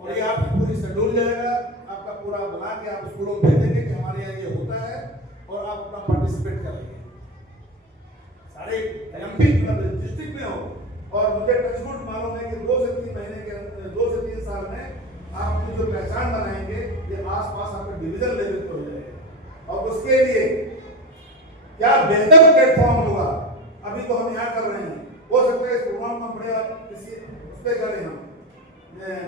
और ये आपकी पूरी शेड्यूल जाएगा, आपका पूरा बना के आप स्कूलों में भेजेंगे कि हमारे यहाँ ये होता है और आप अपना पार्टिसिपेट करेंगे सारे एमपी डिस्ट्रिक्ट में हो। और मुझे टचवुड मालूम है कि 2 से 3 महीने के अंदर, 2 से 3 साल में आप अपनी जो पहचान बनाएंगे ये आसपास आपका डिवीजन लेवल पर हो जाएगा। और उसके लिए क्या बेहतर प्लेटफॉर्म होगा, अभी तो हम यहाँ कर रहे हैं, हो सकता है इस प्रोग्राम में बड़े किसी उस पर करें, हम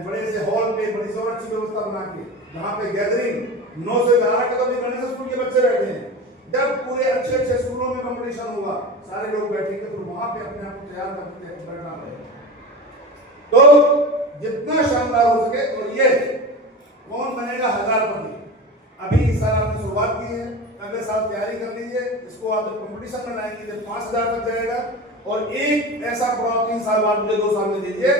बड़े से हॉल पे बड़ी से और अच्छी व्यवस्था बना के जहाँ पे गैदरिंग 9 से 11 के तो भी गणेश स्कूल के बच्चे बैठे हैं, जब पूरे अच्छे अच्छे स्कूलों में कंपटीशन होगा सारे लोग बैठेंगे, फिर वहां पे अपने आप को तैयार करके बैठना पड़ेगा। तो जितना शानदार हो सके, और ये कौन बनेगा 1000पति, अभी इस साल आपने शुरुआत की है, अगले साल तैयारी कर लीजिए, इसको आप जब कंपटीशन में लाएंगे जब 5000 तक जाएगा। और एक ऐसा प्रोग्राम 3 साल बाद मुझे 2 साल में दीजिए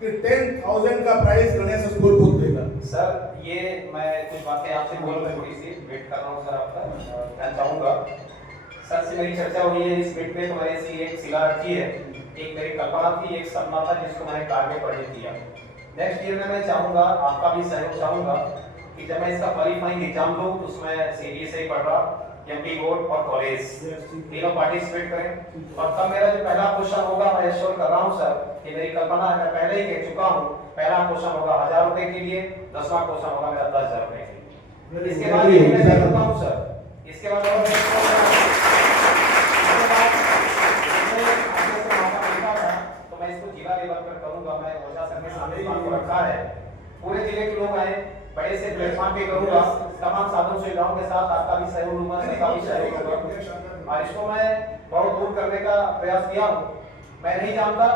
कि 10,000 का प्राइस गणेश स्कूल खुद देगा। सर ये मैं कुछ बातें आपसे बोलूंगा, थोड़ी सी वेट कर रहा हूँ सर आपका, मैं चाहूँगा सर से मेरी चर्चा हुई है इस मीट में, तुम्हारी ऐसी एक सिला रखी है, एक मेरी कल्पना थी, एक सपना था जिसको मैंने कार्य में परिणत किया। नेक्स्ट ईयर में मैं चाहूँगा आपका भी सहयोग चाहूँगा कि जब मैं इसका क्वालिफाइंग एग्जाम दूँ तो उसमें सीबीएसई पढ़ रहा, एमपी बोर्ड और कॉलेज तीनों पार्टिसिपेट करें। और तब मेरा जो पहला क्वेश्चन होगा, मैं एश्योर कर रहा हूँ सर कि मेरी कल्पना है, मैं पहले ही कह चुका हूँ, पहला क्वेश्चन होगा 1000 रुपए के लिए, 10वां क्वेश्चन होगा मेरा 10,000 रुपए के लिए। इसके बाद ये मैं करता हूँ सर, इसके बाद और तो मैं इसको जिला लेवल पर करूंगा। मैं ओझा सर के सामने बात को रखा है, पूरे जिले के लोग आए, बड़े से प्लेटफॉर्म पे करूंगा, तमाम साधन सुविधाओं के साथ आपका भी सहयोग लूंगा, सबका भी सहयोग होगा और इसको मैं बहुत दूर करने का प्रयास किया हूँ। मैं नहीं जानता,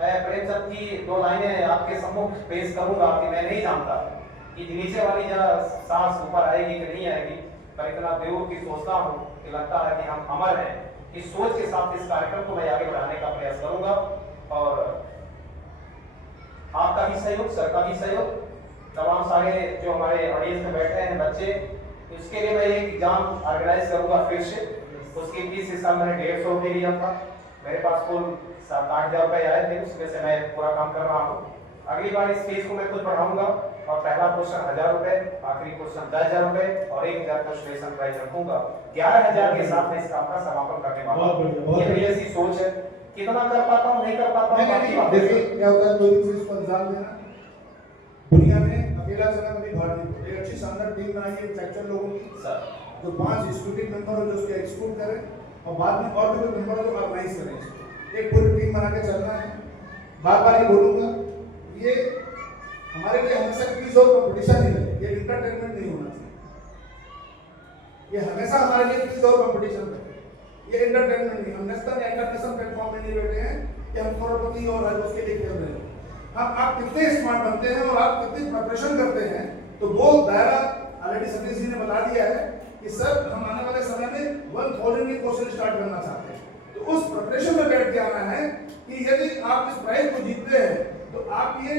मैं प्रेमचंद की 2 लाइनें आपके सम्मुख पेश करूंगा कि मैं नहीं जानता कि नीचे वाली जरा सांस ऊपर आएगी कि नहीं आएगी, पर इतना बेरूर की सोचता हूँ कि लगता है कि हम अमर हैं। इस सोच के साथ इस कार्यक्रम को मैं आगे बढ़ाने का प्रयास करूंगा और आपका भी सहयोग, सर का भी सहयोग, तमाम सारे जो हमारे ऑडियंस में बैठे हैं बच्चे, उसके लिए मैं एक एग्जाम ऑर्गेनाइज करूंगा फिर से। उसकी फीस इस साल मैंने 150 रुपये लिया था, मेरे पास कुल 7-8 हज़ार रुपये आए थे, उसमें से मैं पूरा काम कर रहा हूँ। अगली बार इस फीस को मैं खुद बढ़ाऊंगा और पहला क्वेश्चन 1000 रुपये, आखिरी क्वेश्चन 10,000 रुपये और 1,000 का स्टेशन प्राइज रखूंगा। 11,000 के साथ मैं इस काम का समापन करने वाला हूँ। ये मेरी ऐसी सोच है, कितना कर पाता हूँ नहीं कर पाता हूँ। देखिए क्या होता है, कोई भी चीज को अंजाम देना, दुनिया में अकेला चला कभी भार नहीं पड़ता। एक अच्छी शानदार टीम बनाई है फ्रैक्चर लोगों की, जो 5 एग्जीक्यूटिव मेंबर हो जो उसको एक्सक्लूड करें और बाद में और भी कोई मेंबर हो जो ऑर्गेनाइज करें। एक पूरी टीम बना के चलना है। बार बार ये बोलूंगा, ये हमारे लिए हमेशा क्विज और कंपटीशन ही रहे, ये एंटरटेनमेंट नहीं होना चाहिए। ये हमेशा हमारे लिए क्विज और कंपटीशन रहे, ये एंटरटेनमेंट नहीं। हम नेशनल या इंटरनेशनल प्लेटफॉर्म में नहीं बैठे हैं कि हम करोड़पति और उसके लिए खेल रहे हैं। हम आप कितने स्मार्ट बनते हैं और आप कितनी प्रिपरेशन करते हैं, तो वो दायरा ऑलरेडी सतीश जी ने बता दिया है कि सर हम आने वाले समय में 1000 के क्वेश्चन स्टार्ट करना चाहते हैं। तो उस प्रिपरेशन में बैठ के आना है कि यदि आप इस प्राइज को जीतते हैं तो आप ये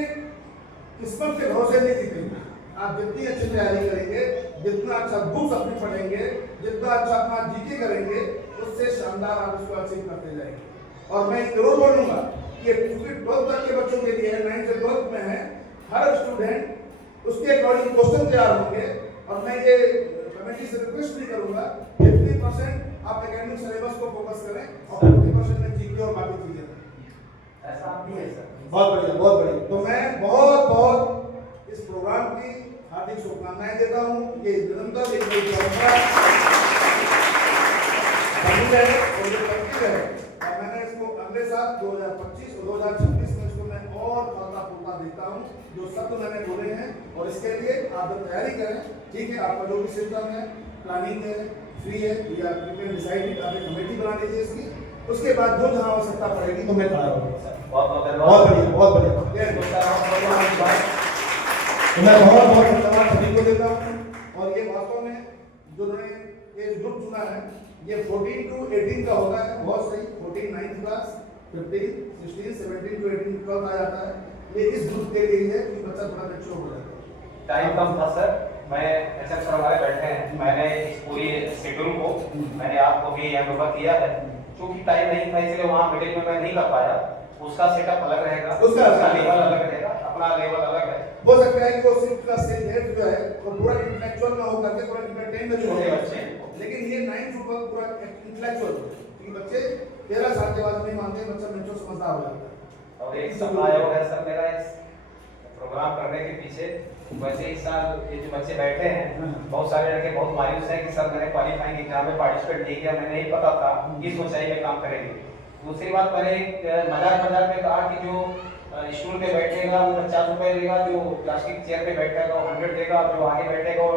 किस्मत के भरोसे नहीं जीतेंगे। आप जितनी अच्छी तैयारी करेंगे, जितना अच्छा बुक्स अपनी पढ़ेंगे, जितना अच्छा अपना जीके करेंगे, उससे शानदार आप इसको अचीव करते जाएंगे। और मैं जरूर बोलूंगा कि 12th तक के बच्चों के लिए 9th से 12th में है, हर स्टूडेंट उसके अकॉर्डिंग क्वेश्चन तैयार होंगे। और मैं ये कमेटी से रिक्वेस्ट भी करूंगा 50% आप एकेडमिक सिलेबस को फोकस करें और 50% में जीके और बाकी चीजें। ऐसा भी है सर। बहुत बढ़िया, बहुत बढ़िया। तो मैं बहुत बहुत इस प्रोग्राम की हार्दिक शुभकामनाएं देता हूँ। ये निरंतर एक नई परंपरा बनी रहे और ये चलती रहे। और मैंने इसको अगले साल 2025 और 2026 में इसको मैं और फलता फूलता देता हूँ, जो शब्द मैंने बोले हैं। और इसके लिए आप जब तैयारी करें, ठीक है, आपका जो भी सिस्टम है, प्लानिंग है, फ्री है, या प्रिपेयर डिसाइड आप एक कमेटी बना लीजिए इसकी। उसके बाद जो जहाँ आवश्यकता पड़ेगी तो मैं खड़ा रहूँगा। बहुत बढ़िया, बहुत बढ़िया। तो मैं बहुत बहुत धन्यवाद सभी को देता हूँ। और ये वास्तव में जो उन्होंने ये ग्रुप चुना है, ये 14 to 18 का होता है, बहुत सही। 14 9th क्लास, 15 16 17 to 18 12 आ जाता है। ये इस ग्रुप के लिए है कि बच्चा थोड़ा मैच्योर हो जाता है। टाइम कम था सर, मैं एचएम सर हमारे बैठे हैं, मैंने इस पूरी शेड्यूल को मैंने आपको भी हैंड ओवर किया है। क्योंकि टाइम नहीं था इसलिए वहाँ मिडिल में मैं नहीं कर पाया। उसका सेटअप अलग रहेगा, उसका लेवल अलग रहेगा, अपना लेवल अलग है। हो सकता है कि वो सिर्फ का सेल हेड जो है वो पूरा इंटेलेक्चुअल में होकर के पूरा एंटरटेन में जो छोटे है बच्चे, लेकिन ये 9 फुटबॉल पूरा इंटेलेक्चुअल क्योंकि बच्चे 13 साल के बाद नहीं मानते, बच्चा मेच्योर समझदार हो जाता है। और एक सपना आया है सर मेरा इस प्रोग्राम करने के पीछे। वैसे इस साल ये जो बच्चे बैठे हैं बहुत सारे लड़के बहुत मायूस हैं कि सर मैंने क्वालिफाइंग एग्जाम में पार्टिसिपेट नहीं किया, मैंने नहीं पता था किस ऊंचाई में काम करेंगे। दूसरी बात मैंने मजाक में कहा कि जो स्टूल पे बैठेगा वो 50 रुपए देगा, जो प्लास्टिक चेयर पे बैठेगा वो 100 देगा, जो आगे बैठेगा वो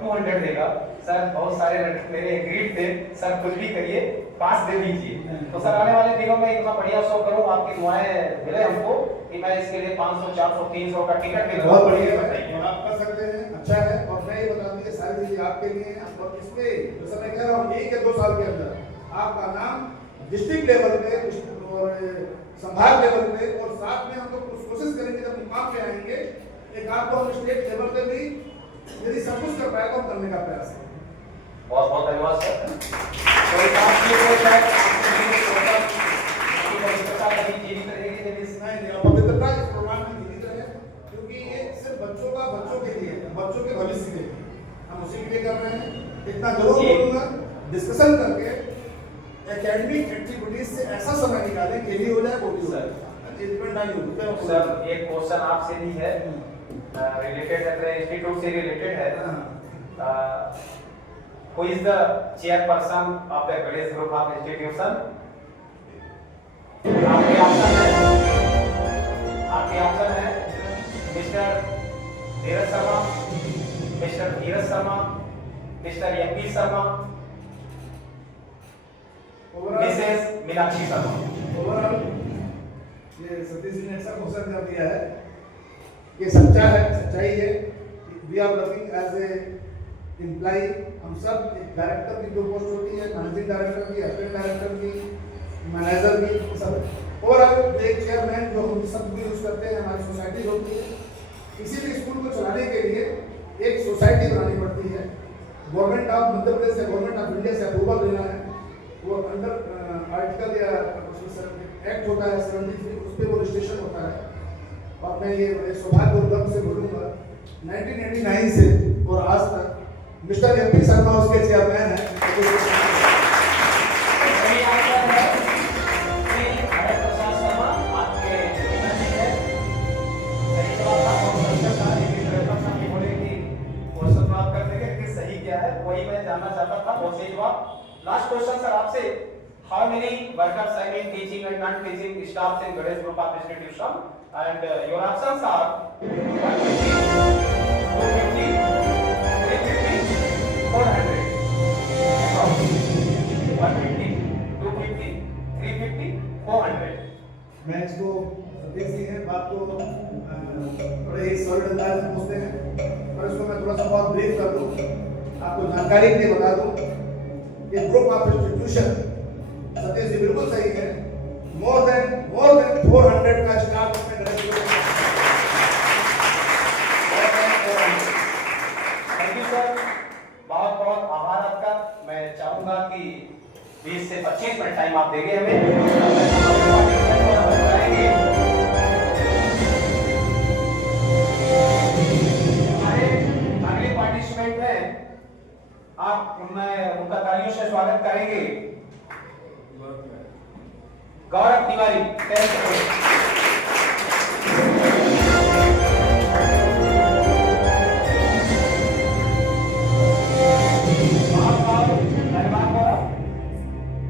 200 देगा। सर बहुत सारे लड़के मेरे एग्रीड थे, सर कुछ भी करिए पास दे दीजिए। तो सर आने वाले दिनों में इतना बढ़िया शो करूं, आपकी दुआएं मिले हमको कि मैं इसके लिए 500 400 300 का टिकट भी बहुत बढ़िया बताइए। है, आप कर सकते हैं, अच्छा है। और मैं ये बता दूं ये सारी चीजें आपके लिए हैं और इसमें जैसा मैं कह रहा हूँ 1 या 2 साल के अंदर आपका नाम डिस्ट्रिक्ट लेवल पे और संभाग लेवल पे और साथ में हम लोग कोशिश करेंगे जब मुकाम पे आएंगे एक आपको हम स्टेट लेवल पे भी यदि सब कुछ कर पाए तो हम करने का प्रयास करेंगे। बहुत बहुत धन्यवाद सर। कोई काम की कोई शायद आपकी पवित्रता कभी जीवित रहेगी जब इस नहीं पवित्रता इस प्रोग्राम में जीवित रहे क्योंकि ये सिर्फ बच्चों के लिए है, बच्चों के भविष्य के लिए हम उसी के लिए कर रहे हैं। इतना जरूर बोलूंगा डिस्कशन करके एकेडमिक एक्टिविटीज से ऐसा समय निकालें कि ये भी हो जाए वो भी हो जाए। सर एक क्वेश्चन आपसे भी है, रिलेटेड है, इंस्टीट्यूट से रिलेटेड है। Who is the chairperson of the Ganesh Group of Institution? आपके ऑप्शन है Mr Dheeraj Sharma, Mr Dheeraj Sharma, Mr MP Sharma, Mrs Meenakshi Sharma. Overall ये सतीश जी ने ऐसा क्वेश्चन कर दिया है कि सच्चा है, सच्चाई है। We are working as a employ, हम सब एक डायरेक्टर की जो पोस्ट होती है, मैनेजिंग डायरेक्टर की, असिस्टेंट डायरेक्टर की, मैनेजर की, सब ओवरऑल एक चेयरमैन जो हम सब यूज करते हैं हमारी सोसाइटी होती है। किसी भी स्कूल को चलाने के लिए एक सोसाइटी बनानी पड़ती है। गवर्नमेंट ऑफ मध्य प्रदेश से, गवर्नमेंट ऑफ इंडिया से अप्रूवल लेना है, वो अंडर आर्टिकल या एक्ट होता है 73 उस पर वो रजिस्ट्रेशन होता है। और मैं ये सौभाग्य और गर्व से बोलूँगा 1989 से और आज तक मिस्टर एमपी शर्मा उसके चेयरमैन हैं। वही मैं जानना चाहता था। बहुत सही जवाब। लास्ट क्वेश्चन सर आपसे, how many workers I mean teaching and non teaching staffs in Ganesh group of institution and your options are 150 250 350 400 150 250 350 400। मैं इसको सतीश जी हैं बात को थोड़े ही सरल अंदाज में पूछते हैं और इसको मैं थोड़ा सा बहुत ब्रीफ कर दूं, आपको जानकारी के लिए बता दूं। ये group of institution Satish ji बिल्कुल सही है, मोर देन 400 का स्टाफ अपने गणेश ग्रुप में। थैंक यू सर, बहुत बहुत आभार आपका। मैं चाहूंगा कि 20 से 25 मिनट टाइम आप देंगे हमें। अगले पार्टिसिपेंट में आप उनका तालियों से स्वागत करेंगे गौरव तिवारी। धन्यवाद गौरव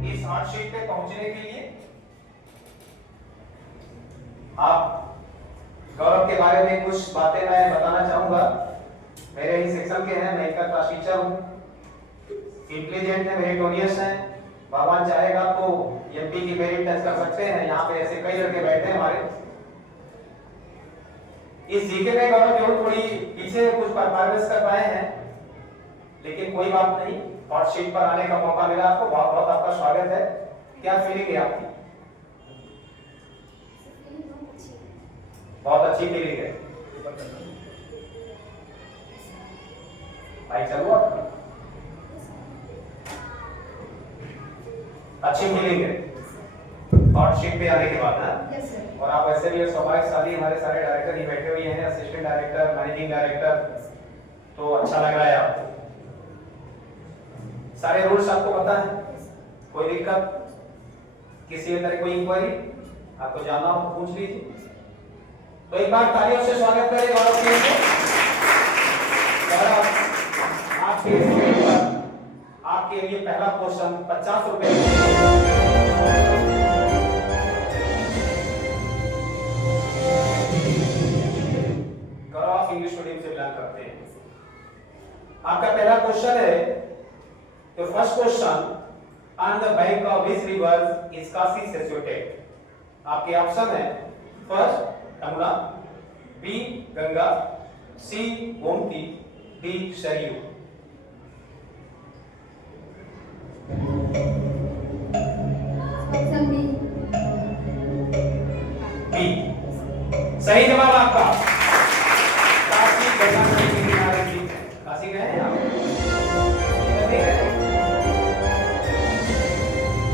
इस हॉट सीट पे पहुंचने के लिए। आप गौरव के बारे में कुछ बातें मैं बताना चाहूंगा। मेरे ही सेक्शन के हैं, मैं इनका क्लास टीचर हूँ, इंटेलिजेंट है, मेरिटोरियस है। भगवान चाहेगा तो एमपी की मेरिट टच कर सकते हैं। यहाँ पे ऐसे कई लड़के बैठे हैं हमारे। इस जीके में गौरव जरूर थोड़ी पीछे कुछ परफॉर्मेंस कर पाए हैं, लेकिन कोई बात नहीं, हॉट सीट पर आने का मौका मिला आपको। बहुत बहुत आपका स्वागत है। क्या फीलिंग है आपकी? बहुत अच्छी फीलिंग है भाई। चलो अच्छी फीलिंग है हॉट शीट पे आने के बाद ना। Yes sir. और आप वैसे भी सौभाग्यशाली, हमारे सारे डायरेक्टर ही बैठे हुए हैं, असिस्टेंट डायरेक्टर, मैनेजिंग डायरेक्टर, तो अच्छा लग रहा है आपको। सारे रूल्स आपको पता है, कोई दिक्कत, किसी तरह कोई इंक्वायरी आपको जानना हो तो पूछ लीजिए। तो एक बार तालियों से स्वागत करें गौरव सिंह को। गौरव, आपके स्क्रीन पर आपके लिए पहला क्वेश्चन 50 रुपए। गौरव आप इंग्लिश मीडियम से बिलोंग करते हैं। आपका पहला क्वेश्चन है, तो first question, on the bank of which river is Kashi situated? आपके ऑप्शन है, first Yamuna, B Ganga, C Gomti, D Saryu. Option B. B सही जवाब आपका। काशी गंगा नदी के किनारे स्थित है। काशी गए हैं आप? नहीं गए?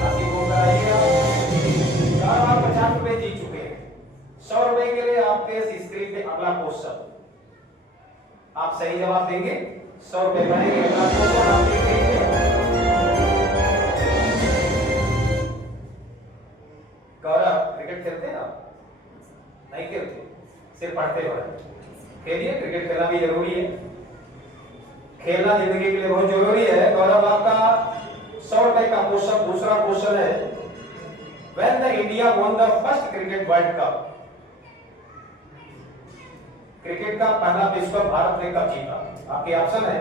काशी घूम कर आइए आप। आप 50 रुपए जीत चुके हैं। 100 रुपए के लिए आपके स्क्रीन पे अगला क्वेश्चन, आप सही जवाब देंगे 100 रुपए बनेंगे। अगला क्वेश्चन आपके स्क्रीन पे। गौरव, क्रिकेट खेलते हैं आप? नहीं खेलते, सिर्फ पढ़ते हो। खेलिए, क्रिकेट खेलना भी जरूरी है, खेलना जिंदगी के लिए बहुत जरूरी है। गौरव, आपका 100 रुपए का क्वेश्चन, दूसरा क्वेश्चन है, when the India won the first cricket world cup? Cricket का पहला विश्व कप भारत ने कब जीता? आपके ऑप्शन है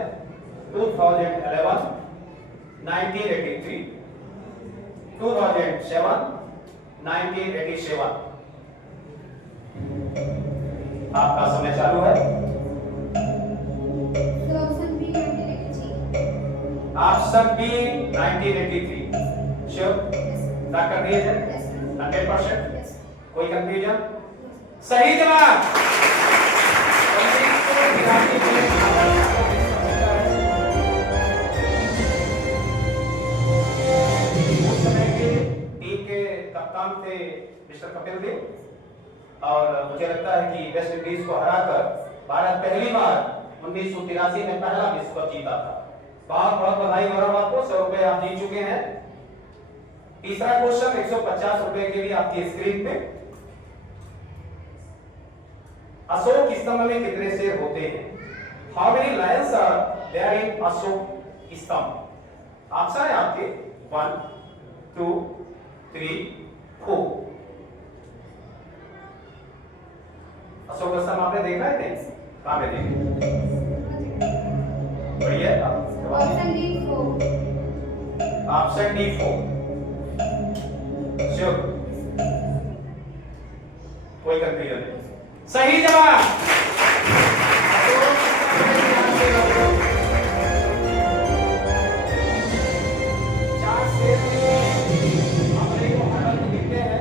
2011, 1983, 2007, 1987। आपका समय चालू है। Sir option B 1983। Option B 1983 sure? Lock कर दिए जाए? Yes sir. 100%? कोई कंफ्यूजन? सही जवाब। उस समय के टीम के कप्तान थे मिस्टर कपिल देव, और मुझे लगता है कि वेस्ट इंडीज को हराकर भारत पहली बार 1983 में पहला विश्व कप जीता था। बहुत बहुत बधाई गौरव आपको, 100 रुपए आप जीत चुके हैं। तीसरा क्वेश्चन 150 रुपए के लिए आपकी स्क्रीन पे, अशोक स्तंभ में कितने शेर होते हैं? How many lions are there in Ashok Stambh? Option है आपके 1, 2, 3, 4। अशोक स्तंभ आपने देखा है? नहीं, कहां पे देखे? बढ़िया। Option D 4। Option D 4 sure? कोई कंफ्यूजन नहीं? सही जवाब। चार शेर अपने को हरन दिखते हैं,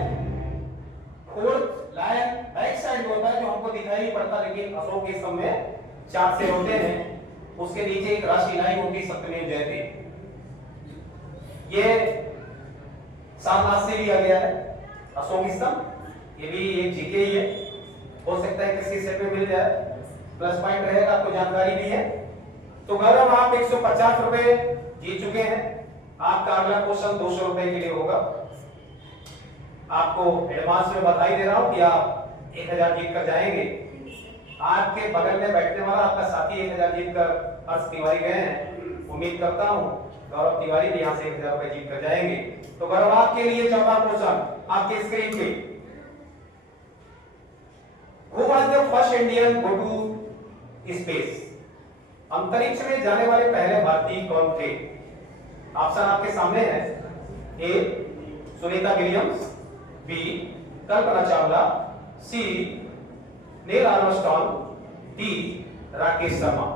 फोर्थ लायन बैक साइड होता है जो हमको दिखाई नहीं पड़ता, लेकिन अशोक के स्तंभ में 4 शेर होते हैं। उसके नीचे एक राशि लाई होती सत्यमेव जयते। ये सारनाथ से लिया गया है अशोक स्तंभ, ये भी एक जीके ही है, हो सकता है किसी सेट में मिल जाए, प्लस पॉइंट रहेगा, आपको जानकारी भी है। तो गौरव, आप 150 रुपए जीत चुके हैं। आपका अगला क्वेश्चन 200 रुपए के लिए होगा। आपको एडवांस में बधाई दे रहा हूं कि आप 1000 जीत कर जाएंगे। आपके बगल में बैठने वाला आपका साथी 1000 जीत कर हर्ष तिवारी गए हैं। उम्मीद करता हूं गौरव तिवारी भी यहाँ से 1000 रुपए जीत कर जाएंगे। तो गौरव, आपके लिए चौथा क्वेश्चन आपके स्क्रीन पे, Who was the first Indian go to space? अंतरिक्ष में जाने वाले पहले भारतीय कौन थे? ऑप्शन आपके सामने है, A Sunita Williams, B Kalpana Chawla, C Neil Armstrong, D Rakesh Sharma.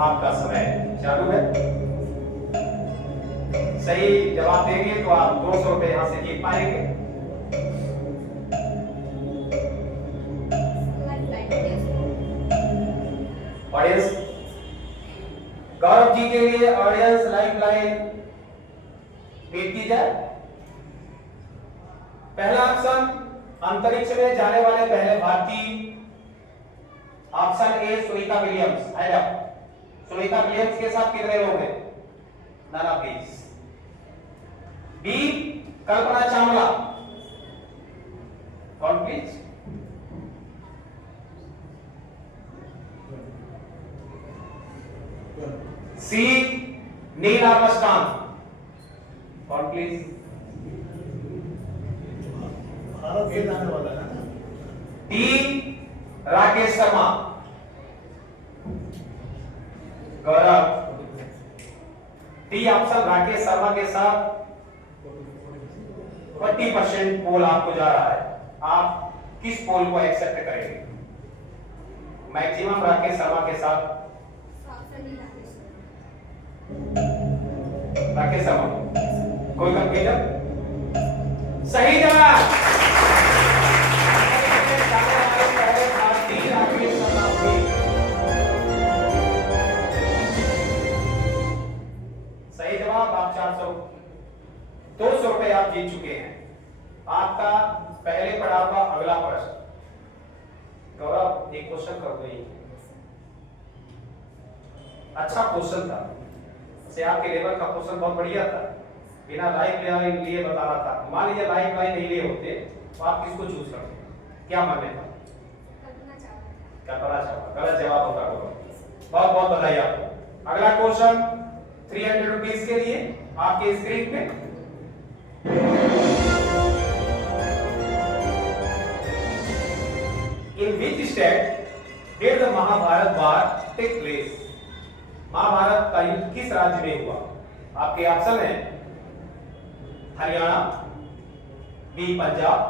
आपका समय चालू है। सही जवाब देंगे तो आप 200 रुपए यहां से जीत पाएंगे। ऑडियंस गौरव जी के लिए ऑडियंस लाइफलाइन पेश की जाए। पहला ऑप्शन अंतरिक्ष में जाने वाले पहले भारतीय, option A Sunita Williams. Sunita Williams के साथ कितने लोग हैं? नाना प्लीज। बी कल्पना चावला। कौन प्लीज? C Neil Armstrong. कौन प्लीज? भारत से जाने वाला है ना। D Rakesh Sharma. Gaurav, D option Rakesh Sharma के साथ 40% पोल आपको जा रहा है। आप किस पोल को एक्सेप्ट करेंगे? मैक्सिमम राकेश शर्मा के साथ राकेश शर्मा। कोई कंफ्यूजन? सही जवाब। सही जवाब। आप 200 रुपए आप जीत चुके हैं। आपका पहले पड़ाव का अगला प्रश्न। गौरव एक क्वेश्चन कर दो। अच्छा क्वेश्चन था, से आपके लेवल का क्वेश्चन बहुत बढ़िया था। बिना लाइफ लाइन लिए बता रहा था। मान लीजिए लाइफ लाइन नहीं लिए होते तो आप किसको चूज करते? क्या मन में था? कल्पना चावला। गलत जवाब होता गौरव। बहुत बहुत बधाई आपको। अगला क्वेश्चन 300 रुपीज के लिए आपके स्क्रीन पे। In which state did the Mahabharat war take place? Mahabharat का युद्ध किस राज्य में हुआ? आपके ऑप्शन है हरियाणा, बी पंजाब,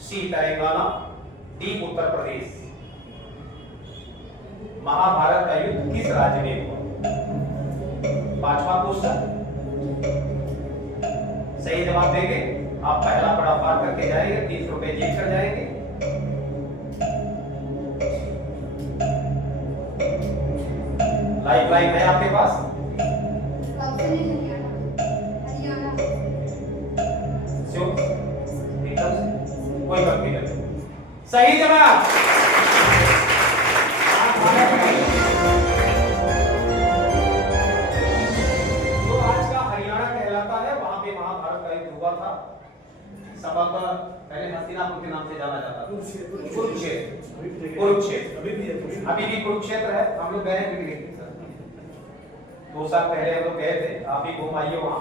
सी तेलंगाना, डी उत्तर प्रदेश। महाभारत का युद्ध किस राज्य में हुआ? पांचवा क्वेश्चन। सही जवाब देंगे आप पहला पड़ाव पार करके जाएंगे, 30 रुपए जीत कर जाएंगे। लाइफ लाइन है आपके पास। कोई कंफ्यूजन? सही जवाब। जो आज का हरियाणा कहलाता है वहां पे महाभारत का युद्ध हुआ था। संभवतः पहले हस्तिनापुर के नाम से जाना जाता था। कुरुक्षेत्र अभी भी कुरुक्षेत्र है। हम लोग गए पिकनिक 2 साल पहले हम लोग गए थे। आप भी घूम आइए वहां।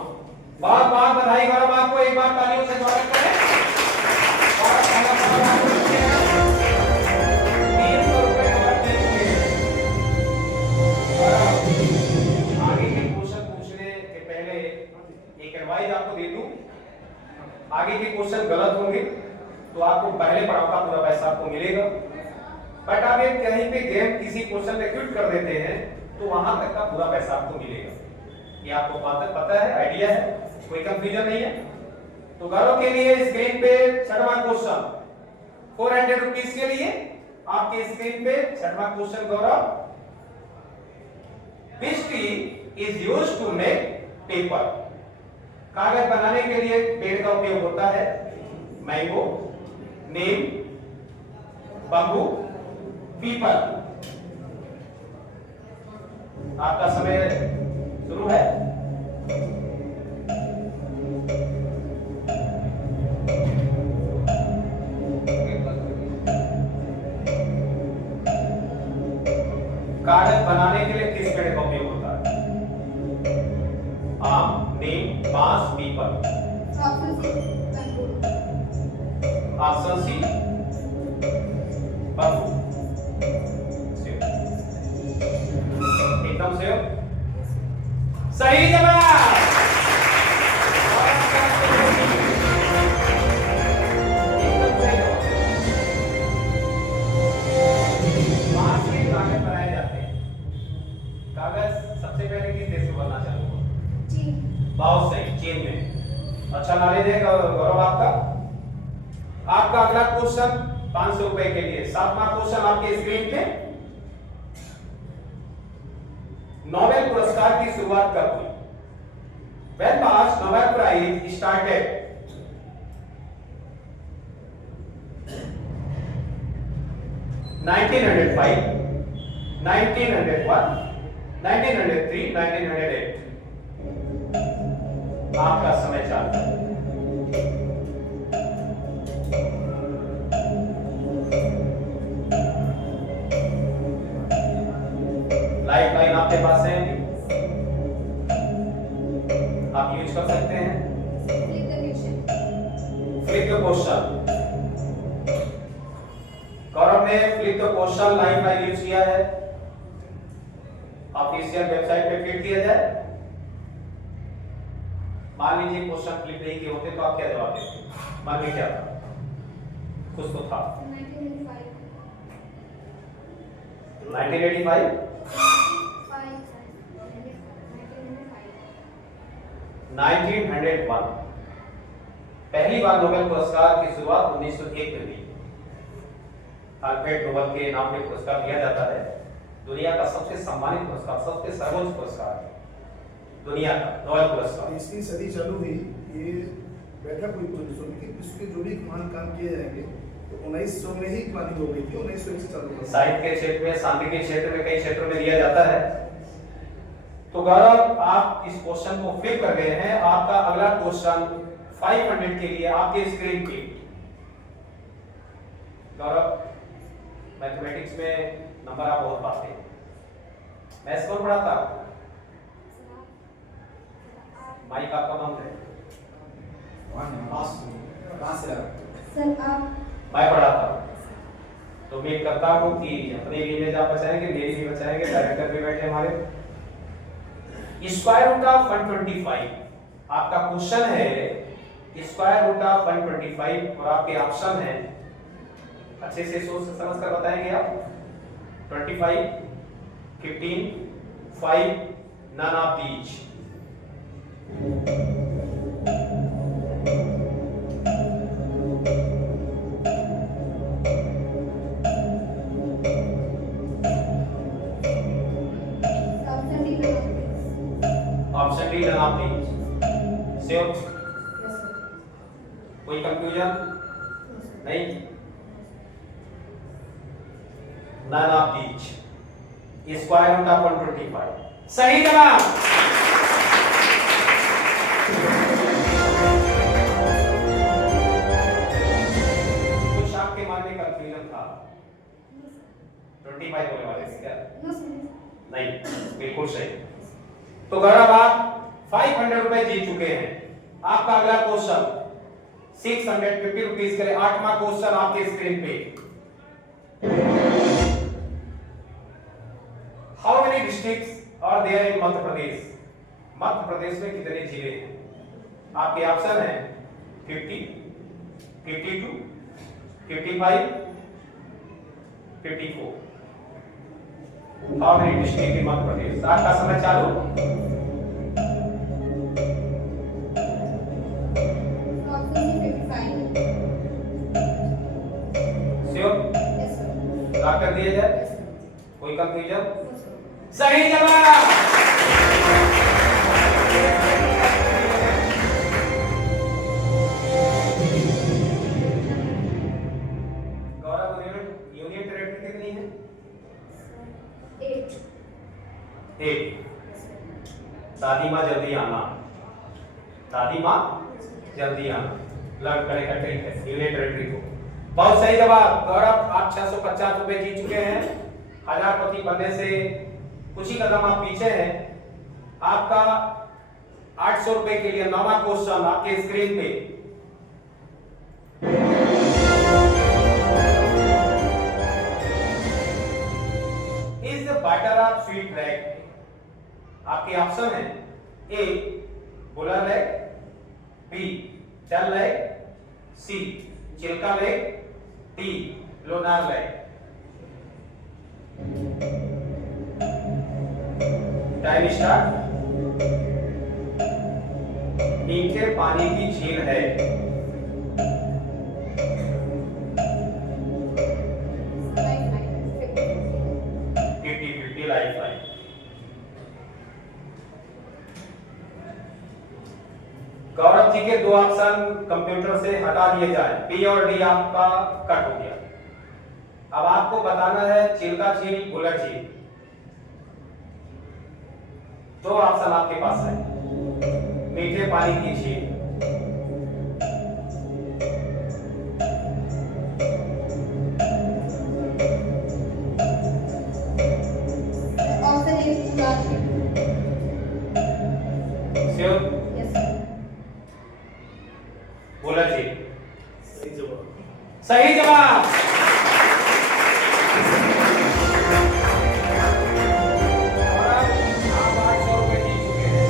बहुत बहुत बधाई गौरव आपको। एक बार तालियों से स्वागत करें। और 300 रुपए और जीत चुके हैं। आगे के क्वेश्चन पूछने के पहले एक एडवाइस आपको दे दूं। आगे के क्वेश्चन गलत होंगे तो आपको पहले पड़ाव का पूरा पैसा आपको मिलेगा। बट आप एक कहीं पे गेम किसी क्वेश्चन पे क्विट कर देते हैं तो वहां तक का पूरा पैसा आपको मिलेगा। ये आपको पता है, आइडिया है, कोई कंफ्यूजन नहीं है। तो गौरव के लिए स्क्रीन पे छठवां क्वेश्चन 400 रुपीज के लिए आपके स्क्रीन पे छठवां question Gaurav. Which tree is used to make paper? कागज बनाने के लिए पेड़ का उपयोग होता है। मैंगो, नीम, बम्बू, पीपल। आपका समय शुरू है। कागज बनाने के लिए किस पेड़ का उपयोग होता है? आम, नीम, बांस, पीपल। Option C bamboo. एकदम से सही जवाब। एकदम सही जवाब। बांस के कागज बनाए जाते हैं। कागज सबसे पहले किस देश में बनना चालू हुआ? बहुत सही, चीन में। अच्छा नॉलेज है गौरव आपका। आपका अगला क्वेश्चन 500 रुपए के लिए। 7वां क्वेश्चन आपके स्क्रीन पे। नोबेल पुरस्कार की शुरुआत कब हुई? When was Nobel Prize started? (1905), 1901, 1903, 1908। आपका समय चालू है। लाइफ लाइन आपके पास है, आप यूज कर सकते हैं। Flip the question. Flip the question. Gaurav ने flip the question life line use किया है। ऑफिशियल वेबसाइट पे फीड किया जाए। मान लीजिए क्वेश्चन फ्लिप नहीं किए होते तो आप क्या जवाब देते? मान लीजिए क्या था? कुछ तो था। 1985. 1985, 1901। पहली बार नोबेल पुरस्कार की शुरुआत 1901 में हुई। अल्फ्रेड नोबेल के नाम पे पुरस्कार दिया जाता है। दुनिया का सबसे सम्मानित पुरस्कार, सबसे सर्वोच्च पुरस्कार दुनिया का नोबेल पुरस्कार। इसकी सदी चालू हुई, ये बैठक हुई 1900 की, इसके जो भी महान काम किए जाएंगे तो 1900 में ही प्लानिंग हो गई थी, 1901 से चालू हुआ। साहित्य के क्षेत्र में, सांख्यिकी के क्षेत्र में, कई क्षेत्रों में दिया जाता है। तो गौरव, आप इस क्वेश्चन को फ्लिप कर गए हैं। आपका अगला क्वेश्चन 500 के लिए आपके स्क्रीन पे। गौरव, मैथमेटिक्स में नंबर आप बहुत पाते हैं। मैथ्स कौन पढ़ाता? माइक आपका बंद है। कहां से लगा? सर आप मैं पढ़ाता हूं। तो उम्मीद करता हूं कि अपनी भी इमेज आप बचाएंगे, मेरी भी बचाएंगे। डायरेक्टर भी बैठे हमारे। स्क्वायर रूट ऑफ 125 आपका क्वेश्चन है। स्क्वायर रूट ऑफ 125 और आपके ऑप्शन है। अच्छे से सोच समझ कर बताएंगे आप। 25, 15, 5, none of these। Option D none of these। Sure? कोई कंफ्यूजन नहीं? none of these। Square root of 125 सही जवाब। कुछ आपके मन में कंफ्यूजन था? 25 बोलने वाले थे क्या? नहीं, बिल्कुल सही। तो गौरव, आप 500 रुपए जीत चुके हैं। आपका अगला क्वेश्चन 650 रुपीज के लिए 8वां क्वेश्चन आपके स्क्रीन पे। How many districts are there in Madhya Pradesh? Madhya Pradesh में कितने जिले हैं? आपके ऑप्शन है 50, 52, 55, 54। How many district in Madhya प्रदेश? आपका समय चालू। श्योर? लॉक कर दिया जाए? कोई कंफ्यूजन? सही जवाब। गौरव, यूनियन टेरिटरी कितनी है? 8। दादी माँ जल्दी आना, दादी माँ जल्दी आना। लर्न करें का ट्रिक है यूनियन टेरिटरी को। बहुत सही जवाब। गौरव, आप 650 रुपए जीत चुके हैं। हजारपति बनने से कुछ ही कदम आप पीछे हैं। आपका 800 रुपए के लिए 9वां क्वेश्चन आपके स्क्रीन पे। Is the butter of sweet lake? आपके ऑप्शन है A Wular lake, B Dal lake, C Chilka lake, D Lonar lake. Time start. नीचे पानी की झील है। 50-50 लाइफ लाइन। गौरव जी के 2 ऑप्शन कंप्यूटर से हटा दिए जाए। पी और डी आपका कट हो गया। अब आपको बताना है चिल्का झील, बुलर झील। 2 ऑप्शन आपके पास है। मीठे पानी की झील, Option A, Guwahati. Sure? Yes, sir. Wular झील सही जवाब। सही जवाब। और अब आप 800 रुपए जीत चुके हैं।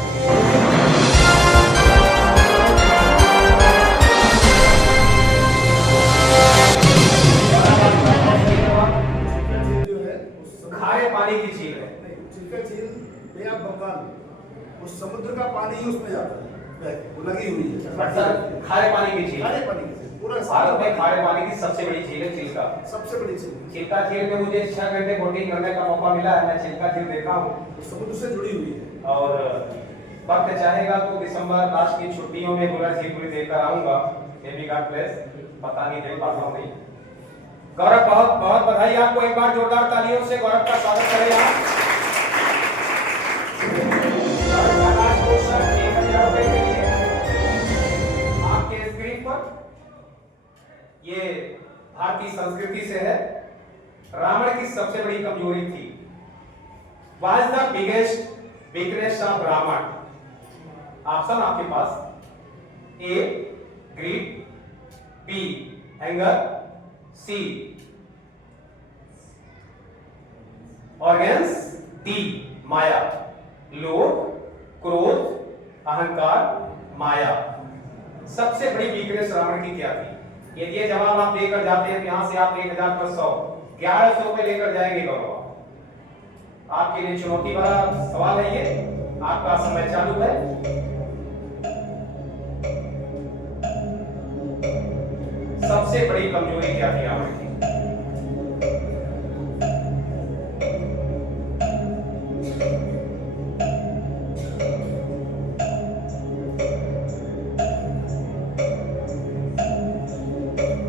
जो है उस समुद्र- खारे पानी की झील है। नहीं, चिल्का झील बे ऑफ बंगाल, उस समुद्र का पानी ही उसमें जाता है, बह के, वो लगी हुई है। सर, खारे पानी की झील खारे पानी की झील, पूरा भारत में खारे पानी की सबसे बड़ी झील है चिल्का। सबसे बड़ी झील, चिल्का झील में मुझे 6 घंटे बोटिंग करने का मौका मिला है। मैं चिल्का झील देखा हूँ। वो समुद्र से जुड़ी हुई है। और वक्त चाहेगा तो दिसंबर लास्ट की छुट्टियों में बुलर झील पूरी देखकर आऊंगा। बेबी गॉड ब्लेस, पता नहीं दे पाता हूं नहीं। गौरव, बहुत बहुत बधाई आपको। एक बार जोरदार तालियों से गौरव का स्वागत करें आप। गौरव का लास्ट क्वेश्चन 1000 रुपए के लिए आपके स्क्रीन पर। ये भारतीय संस्कृति से है। रावण की सबसे बड़ी कमजोरी थी। What is the biggest weakness of Ravan? Option आपके पास। ए ग्रीड, बी एंगर, सी ऑर्गन्स, डी माया। लोभ, क्रोध, अहंकार, माया। सबसे बड़ी वीकनेस रावण की क्या थी? यदि ये जवाब आप लेकर जाते हैं तो यहां से आप 1000 पर 100 1100 रुपए लेकर जाएंगे गौरव। आपके लिए चुनौती भरा सवाल है ये। आपका समय चालू है। सबसे बड़ी कमजोरी क्या थी रावण की?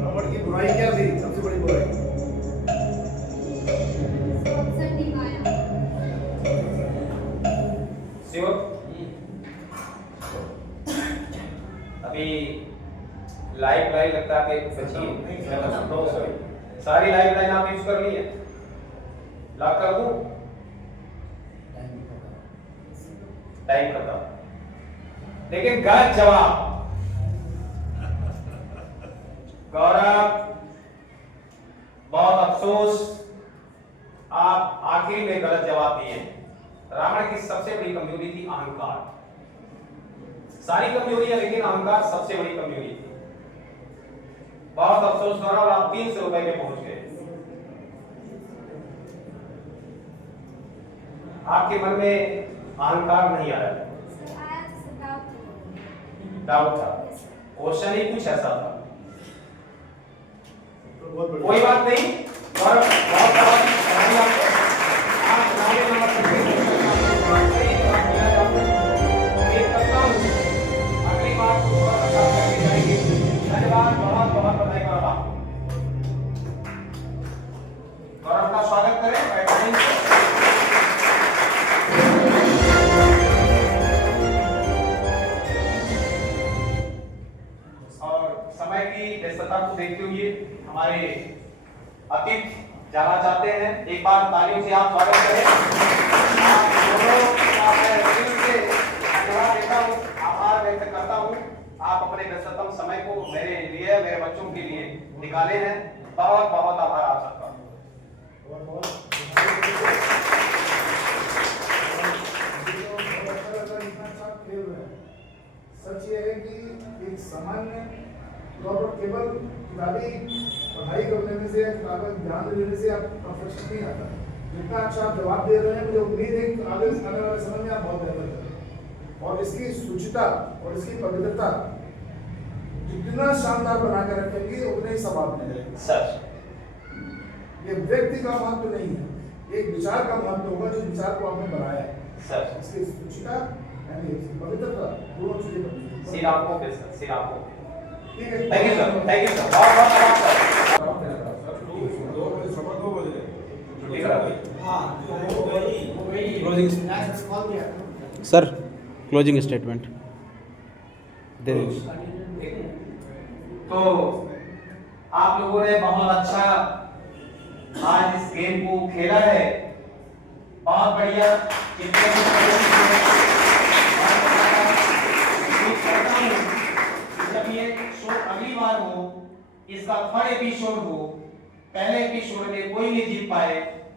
रावण की बुराई क्या थी? सबसे बड़ी बुराई Option D, Maya. श्योर? अभी लाइफ लाइन लगता है कि बची है। सारी लाइफ लाइन आप यूज कर ली है। लॉक कर दूं? टाइम खत्म। लेकिन गलत जवाब। गौरव, बहुत अफसोस, आप आखिर में गलत जवाब दिए। रावण की सबसे बड़ी कमजोरी थी अहंकार। सारी कमजोरी है लेकिन अहंकार सबसे बड़ी कमजोरी थी। बहुत अफसोस गौरव, आप 300 रुपए में पहुंच गए। आपके मन में अहंकार नहीं आया, Sir, I have some doubt. Doubt था। Yes, sir. क्वेश्चन ही कुछ ऐसा था। तो बहुत बड़ी कोई बात नहीं गौरव, बहुत बहुत बधाई आपको। आप चुनावी नंबर पर सही जवाब दिया जाओगे। उम्मीद करता हूं अगली बार को और अच्छा करके जाएंगे। धन्यवाद, बहुत बहुत बधाई गौरव आपको। गौरव का स्वागत करें। बैठेंगे। और समय की व्यस्तता को देखते हुए हमारे अतिथि जाना चाहते हैं। एक बार तालियों से आप स्वागत करें। आप दोनों का मैं दिल से धन्यवाद देता हूं, आभार व्यक्त करता हूं। आप अपने व्यस्ततम समय को मेरे लिए, मेरे बच्चों के लिए निकाले हैं। बहुत बहुत आभार आप सबका। सच ये है कि एक सामान्य तौर पर केवल किताबी पढ़ाई करने में से या किताबी ध्यान देने से आप परफेक्शन नहीं आता। जितना अच्छा आप जवाब दे रहे हैं, मुझे उम्मीद है कि आगे आने वाले समय में आप बहुत बेहतर करेंगे। और इसकी शुचिता और इसकी पवित्रता जितना शानदार बना कर रखेंगे उतने ही सवाब मिलेंगे। सच। ये व्यक्ति का महत्व नहीं है, एक विचार का महत्व होगा जिस विचार को आपने बनाया है। सच। इसकी शुचिता यानी पवित्रता दोनों चीजें बनती सिर आपको फिर सर, सिर आपको। ठीक है। Thank you sir, thank you sir, बहुत बहुत आभार सर। 2 बजे, सवा 2 बजे ठीक है। सर क्लोजिंग स्टेटमेंट दे तो आप लोगों ने बहुत अच्छा आज इस गेम को खेला है, बहुत बढ़िया। जितने भी उम्मीद करता हूं कि जब ये शो अगली बार हो, इसका थर्ड एपिसोड हो, पहले एपिसोड में कोई नहीं जीत पाए,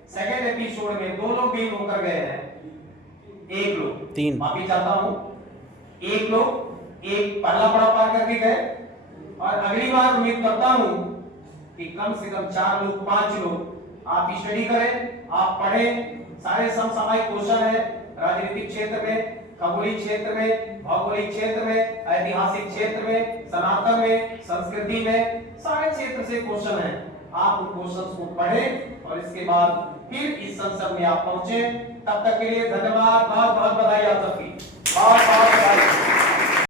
सेकंड एपिसोड में 2 लोग विन होकर गए हैं, 1 लोग 3 माफी चाहता हूं, 1 लोग एक पहला पड़ाव पार करके गए, और अगली बार उम्मीद करता हूं कि कम से कम 4 लोग 5 लोग आप स्टडी करें, आप पढ़ें। सारे समसामयिक क्वेश्चन है, राजनीतिक क्षेत्र में, खगोलीय क्षेत्र में, भौगोलिक क्षेत्र में, ऐतिहासिक क्षेत्र में, सनातन में, संस्कृति में, सारे क्षेत्र से क्वेश्चन है। आप उन क्वेश्चंस को पढ़ें और इसके बाद फिर इस संसद में आप पहुंचे। तब तक के लिए धन्यवाद, बहुत बहुत बधाई आप सबकी, बहुत बहुत बधाई।